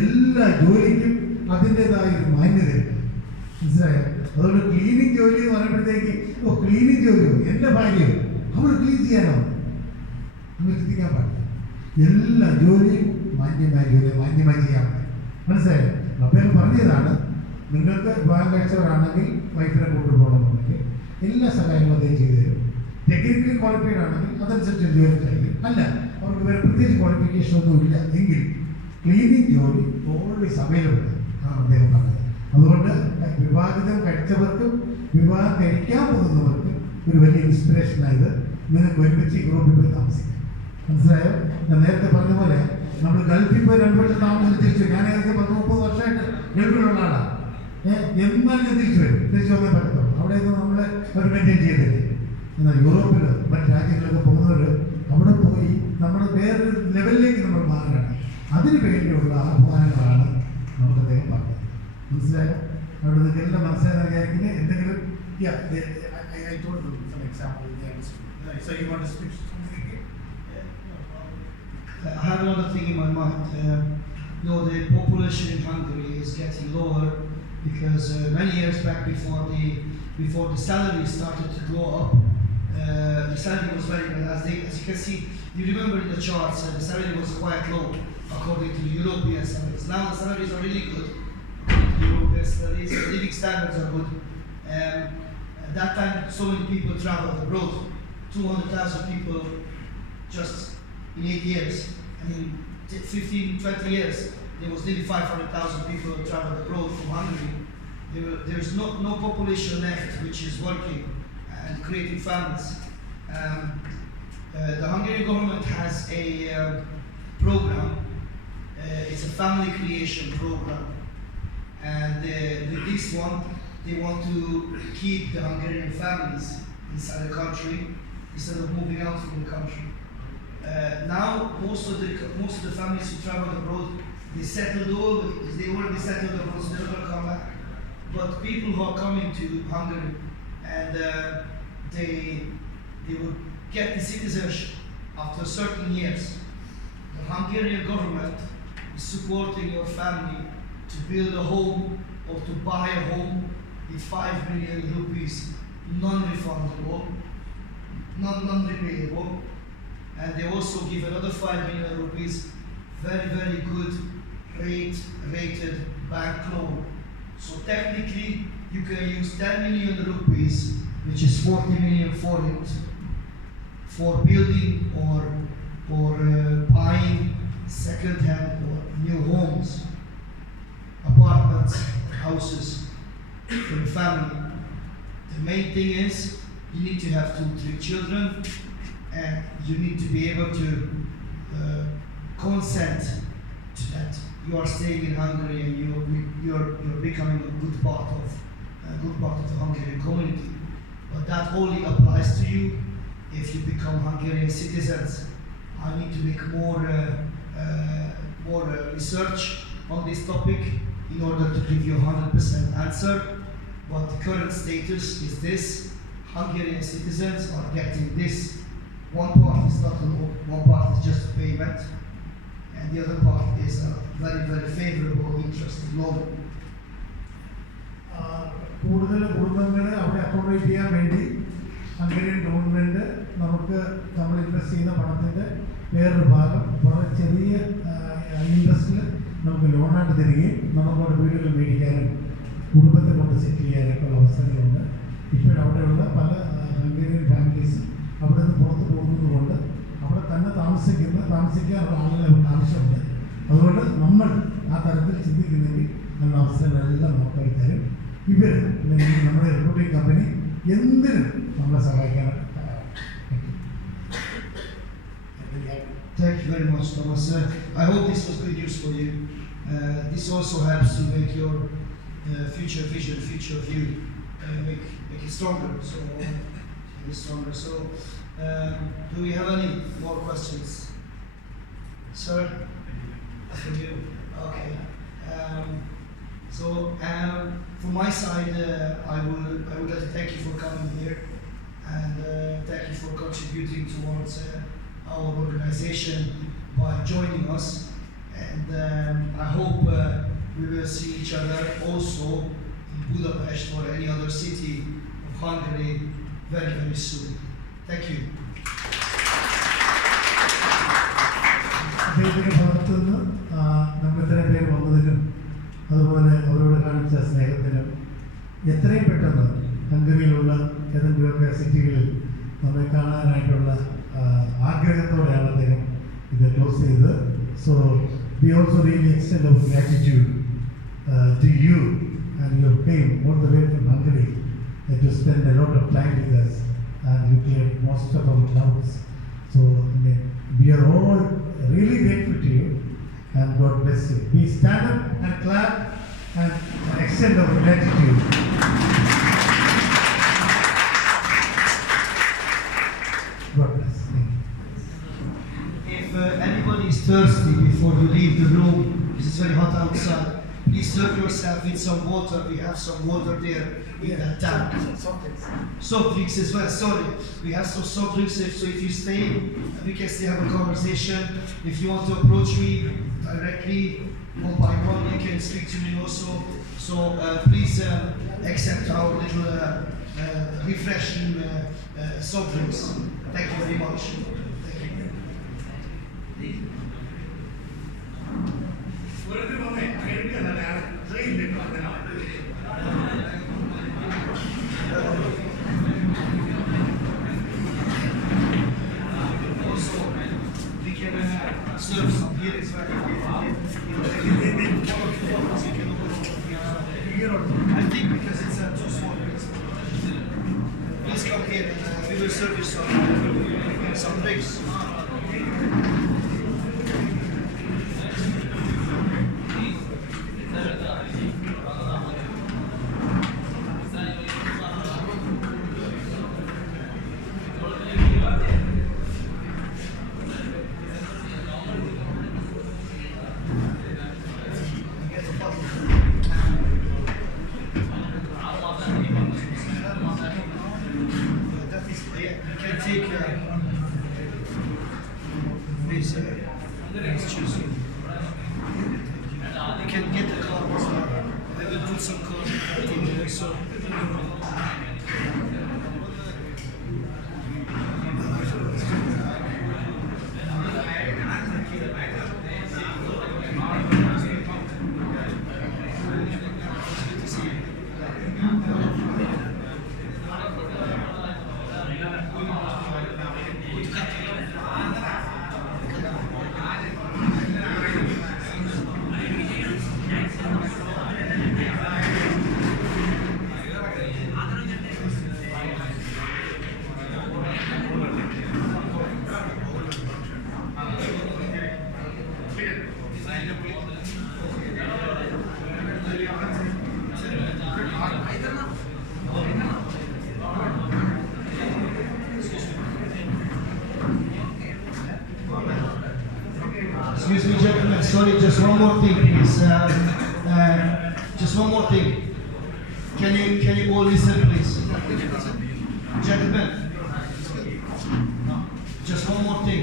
എല്ലാ ജോലിക്കും അതിൻ്റെതായ ഒരു മാന്യതയുണ്ട്. മനസ്സിലായോ? അതുകൊണ്ട് ക്ലീനിങ് ജോലി എന്ന് പറയുമ്പോഴത്തേക്ക് ക്ലീനിങ് ജോലിയോ എൻ്റെ ഭാര്യയോ അവൾ ക്ലീൻ ചെയ്യാനോ നമ്മൾ ചിന്തിക്കാൻ പാടില്ല. എല്ലാ ജോലിയും മാന്യമായി ചെയ്യാൻ പറ്റും. മനസ്സിലായോ? അപ്പം പറഞ്ഞതാണ്, നിങ്ങൾക്ക് വിവാഹം കഴിച്ചവരാണെങ്കിൽ വൈഫിനെ കൊണ്ടുപോകണമെന്നുണ്ടെങ്കിൽ എല്ലാ സഹായങ്ങളും അദ്ദേഹം ചെയ്തു തരും. ടെക്നിക്കലി ക്വാളിഫൈഡ് ആണെങ്കിൽ അതനുസരിച്ച് ജോലി കഴിയും. അല്ല, അവർക്ക് വേറെ പ്രത്യേകിച്ച് ക്വാളിഫിക്കേഷൻ ഒന്നും ഇല്ല എങ്കിൽ ക്ലീനിങ് ജോലി ഓൾവേസ് അവൈലബിൾ ആണ് അദ്ദേഹം പറഞ്ഞത്. അതുകൊണ്ട് വിവാഹിതം കഴിച്ചവർക്കും വിവാഹം കഴിക്കാൻ പോകുന്നവർക്കും ഒരു വലിയ ഇൻസ്പിറേഷനായത് നിങ്ങൾക്ക് ഒരുമിച്ച് യൂറോപ്പിൽ പോയി താമസിക്കാം. മനസ്സിലായോ? ഞാൻ നേരത്തെ പറഞ്ഞ പോലെ നമ്മൾ ഗൾഫിൽ പോയി 2 വർഷം താമസിച്ച് തിരിച്ചു. ഞാൻ ഏകദേശം 10-30 വർഷമായിട്ട് ഗൾഫിലുള്ള ആളാണ്. എന്നാലും ഞാൻ തിരിച്ചു വന്നേ പറ്റത്തുള്ളൂ. അവിടെയൊന്നും നമ്മളെ അവർ മെയിൻറ്റെയിൻ ചെയ്തില്ലേ. എന്നാൽ യൂറോപ്പിൽ മറ്റ് രാജ്യങ്ങളിലൊക്കെ പോകുന്നവർ അവിടെ പോയി നമ്മുടെ വേറൊരു ലെവലിലേക്ക് നമ്മൾ മാറുകയാണ്. അതിന് വേണ്ടിയുള്ള ആഹ്വാനങ്ങളാണ് നമുക്ക് അദ്ദേഹം പറഞ്ഞത്. മനസ്സിലായോ? അവിടെ നിങ്ങൾക്ക് എല്ലാം മനസ്സിലാക്കാൻ വിചാരിക്കുന്നത് എന്തെങ്കിലും I told you some example. So you want to speak something again? I have another thing in my mind. The population in Hungary is getting lower because many years back, before the salary started to go up, the salary was very well. As you can see, you remember in the charts, the salary was quite low according to the European salaries. Now the salaries are really good according to the European salaries. The living standards are good. At that time, so many people traveled abroad. 200,000 people just in 8 years. I mean, 15-20 years, there was nearly 500,000 people who traveled abroad from Hungary. There's no population left which is working and creating families. The Hungarian government has a program. It's a family creation program, and with this one, they want to keep the Hungarian families inside the country instead of moving out from the country. Now, most of the families who travel abroad, they already settled abroad, so they're not going to come back. But people who are coming to Hungary and they will get the citizenship after certain years. The Hungarian government is supporting your family to build a home or to buy a home with 5 million rupees, non-refundable, non-repayable, and they also give another 5 million rupees, very, very good rated bank loan. So technically, you can use 10 million rupees, which is 40 million forint, for building or buying second-hand or new homes, apartments, houses for the family. The main thing is you need to have 2-3 children, and you need to be able to consent to that. You are staying in Hungary and you're becoming a good part of the Hungarian community. But that only applies to you if you become Hungarian citizens. I need to make more research on this topic in order to give you a 100% answer. But the current status is this: Hungarian citizens are getting this. One part is not a loan, one part is just a payment, and the other part is a very, very favorable interest loan. കൂടുതൽ കുടുംബങ്ങളെ അവിടെ അക്കോമഡേറ്റ് ചെയ്യാൻ വേണ്ടി Hungarian government നമുക്ക് നമ്മൾ ഇൻവെസ്റ്റ് ചെയ്യുന്ന പണത്തിൻ്റെ വേറൊരു ഭാഗം വളരെ ചെറിയ ഇൻട്രസ്റ്റിൽ നമുക്ക് ലോണായിട്ട് തരികയും നമുക്കവിടെ വീടുകൾ മേടിക്കാനും കുടുംബത്തെ കൊണ്ട് സെറ്റിൽ ചെയ്യാനൊക്കെ ഉള്ള അവസരങ്ങളുണ്ട്. ഇപ്പോഴവിടെയുള്ള പല ഹംഗേറിയൻ ഫാമിലീസും അവിടെ നിന്ന് പുറത്ത് പോകുന്നത് കൊണ്ട് അവിടെ തന്നെ താമസിക്കാനുള്ള ആളുകളെ ആവശ്യമുണ്ട്. അതുകൊണ്ട് നമ്മൾ ആ തരത്തിൽ ചിന്തിക്കുന്നെങ്കിൽ നല്ല അവസരങ്ങളെല്ലാം നമുക്ക് തരും. ഇവർ നമ്മുടെ റിക്രൂട്ടിംഗ് കമ്പനി എന്തിനും നമ്മളെ സഹായിക്കാനാണ്. Thank you very much, Thomas. I hope this was good news for you. This also helps to make your future vision, future view, make it stronger. So, do we have any more questions, sir? From you. Okay. From my side, I would like to thank you for coming here, and thank you for contributing towards our organization by joining us. And I hope we will see each other also in Budapest or any other city of Hungary very, very soon. Thank you. അദ്ദേഹത്തിൻ്റെ ഭാഗത്തുനിന്ന് നമ്മൾ ഇത്രയും പേര് വന്നതിനും അതുപോലെ അവരോട് കാണിച്ച സ്നേഹത്തിനും എത്രയും പെട്ടെന്ന് ഹംഗറിയിലുള്ള ഏതെങ്കിലുമൊക്കെ സിറ്റികളിൽ നമ്മെ കാണാനായിട്ടുള്ള ആഗ്രഹത്തോടെയാണ് അദ്ദേഹം ഇത് ക്ലോസ് ചെയ്തത്. So we also really extend our gratitude to you and your came all the way from Hungary to spend a lot of time with us and you cleared most of our doubts. So we are all really grateful to you and God bless you. Please stand up and clap and extent of gratitude. God bless. If anybody is thirsty before you leave the room, this is very hot outside, please serve yourself with some water. We have some water there in that tank. Soft drinks as well, sorry. We have some soft drinks, so if you stay, we can still have a conversation. If you want to approach me directly, one by one, you can speak to me also. So please accept our little refreshing soft drinks. Thank you very much. Also, we can serve some beer as well. I think because it's too small. Please come here and we will serve you some drinks. Please choose. You can get the card as well. I will put some card in there, so. Excuse me, gentlemen. Sorry, just one more thing, please. Just one more thing. Can you all listen, please? Gentlemen. Just one more thing.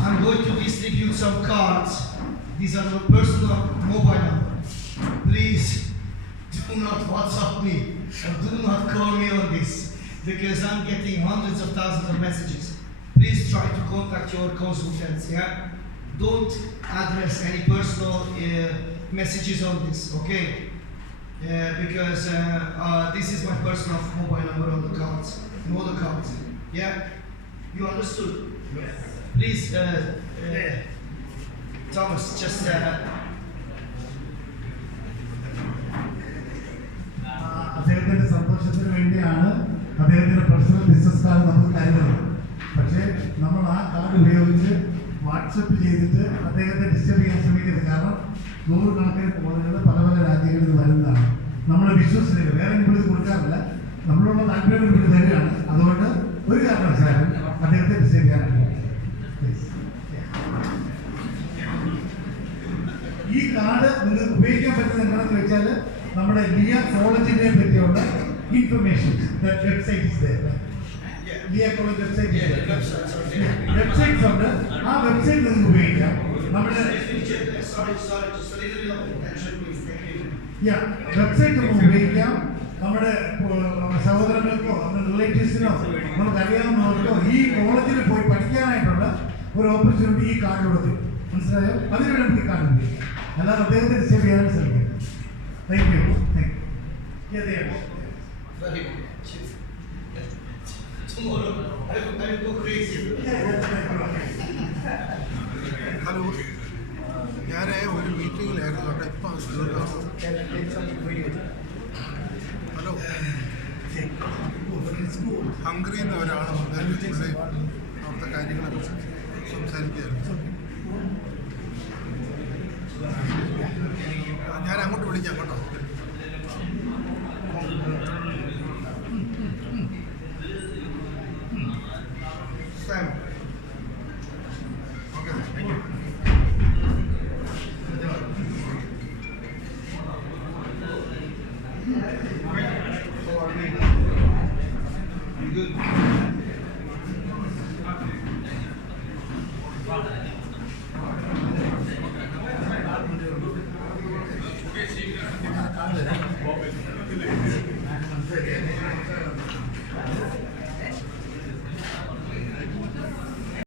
I'm going to distribute some cards. These are the personal mobile numbers. Please do not WhatsApp me or do not call me on this because I'm getting hundreds of thousands of messages. Please try to contact your consultants. Yeah. Don't address any personal messages on this, okay? Because this is my personal mobile number on the cards, on all the cards. Yeah? You understood? Yes. Please, Thomas, just... അദ്ദേഹത്തിന്റെ സന്തോഷത്തിന് വേണ്ടിയാണ് അദ്ദേഹത്തിന്റെ personal business card നമുക്ക് തരുന്നത്. പക്ഷേ നമ്മൾ ആ കാർഡ് ഉപയോഗിച്ച് വാട്സപ്പ് ചെയ്തിട്ട് അദ്ദേഹത്തെ ഡിസ്റ്റർബ് ചെയ്യാൻ ശ്രമിക്കരുത്. കാരണം നൂറുകണക്കിന് കോളുകൾ പല പല രാജ്യങ്ങളിൽ നിന്ന് വരുന്നതാണ്. നമ്മൾ വിശ്വസിച്ചില്ല, വേറെ വിളിച്ച് കൊടുക്കാറില്ല, നമ്മളോട് താല്പര്യം വിളിച്ച് തരികയാണ്. അതുകൊണ്ട് ഒരു കാരണവശാലും അദ്ദേഹത്തെ ഡിസ്റ്റർബ് ചെയ്യാനാണ്. ഈ കാർഡ് നിങ്ങൾക്ക് ഉപയോഗിക്കാൻ പറ്റുന്നത് എന്താണെന്ന് വെച്ചാൽ നമ്മുടെ ലിയ കോളേജിനെ പറ്റിയുള്ള ഇൻഫർമേഷൻ വെബ്സൈറ്റ് ലിയ കോളേജ് വെബ്സൈറ്റ്സ് ഉണ്ട്. ആ വെബ്സൈറ്റ് നിങ്ങൾക്ക് ഉപയോഗിക്കാം. നമ്മുടെ വെബ്സൈറ്റ് നമുക്ക് ഉപയോഗിക്കാം. നമ്മുടെ സഹോദരങ്ങൾക്കോ നമ്മുടെ റിലേറ്റീവ്സിനോ നമുക്ക് അറിയാവുന്നവർക്കോ ഈ കോളേജിൽ പോയി പഠിക്കാനായിട്ടുള്ള ഒരു ഓപ്പർച്യൂണിറ്റി ഈ കാർഡിലൂടെ തരും. മനസ്സിലായോ? അതിനുവേണ്ടി നമുക്ക് ഈ കാർഡ് ഉപയോഗിക്കാം. അല്ലാതെ അദ്ദേഹത്തെ ഡിസ്റ്റർബ് ചെയ്യാനും ശ്രമിക്കാം. Thank you. ഹലോ, ഞാൻ ഒരു മീറ്റിങ്ങിലായിരുന്നു അവിടെ. ഇപ്പം ഹലോ, ഹംഗറിയിൽ നിന്ന് ഒരാൾ പുള്ളി അവിടുത്തെ കാര്യങ്ങളൊക്കെ സംസാരിക്കുകയായിരുന്നു. ഞാൻ അങ്ങോട്ട് വിളിക്കാം കേട്ടോ. You good?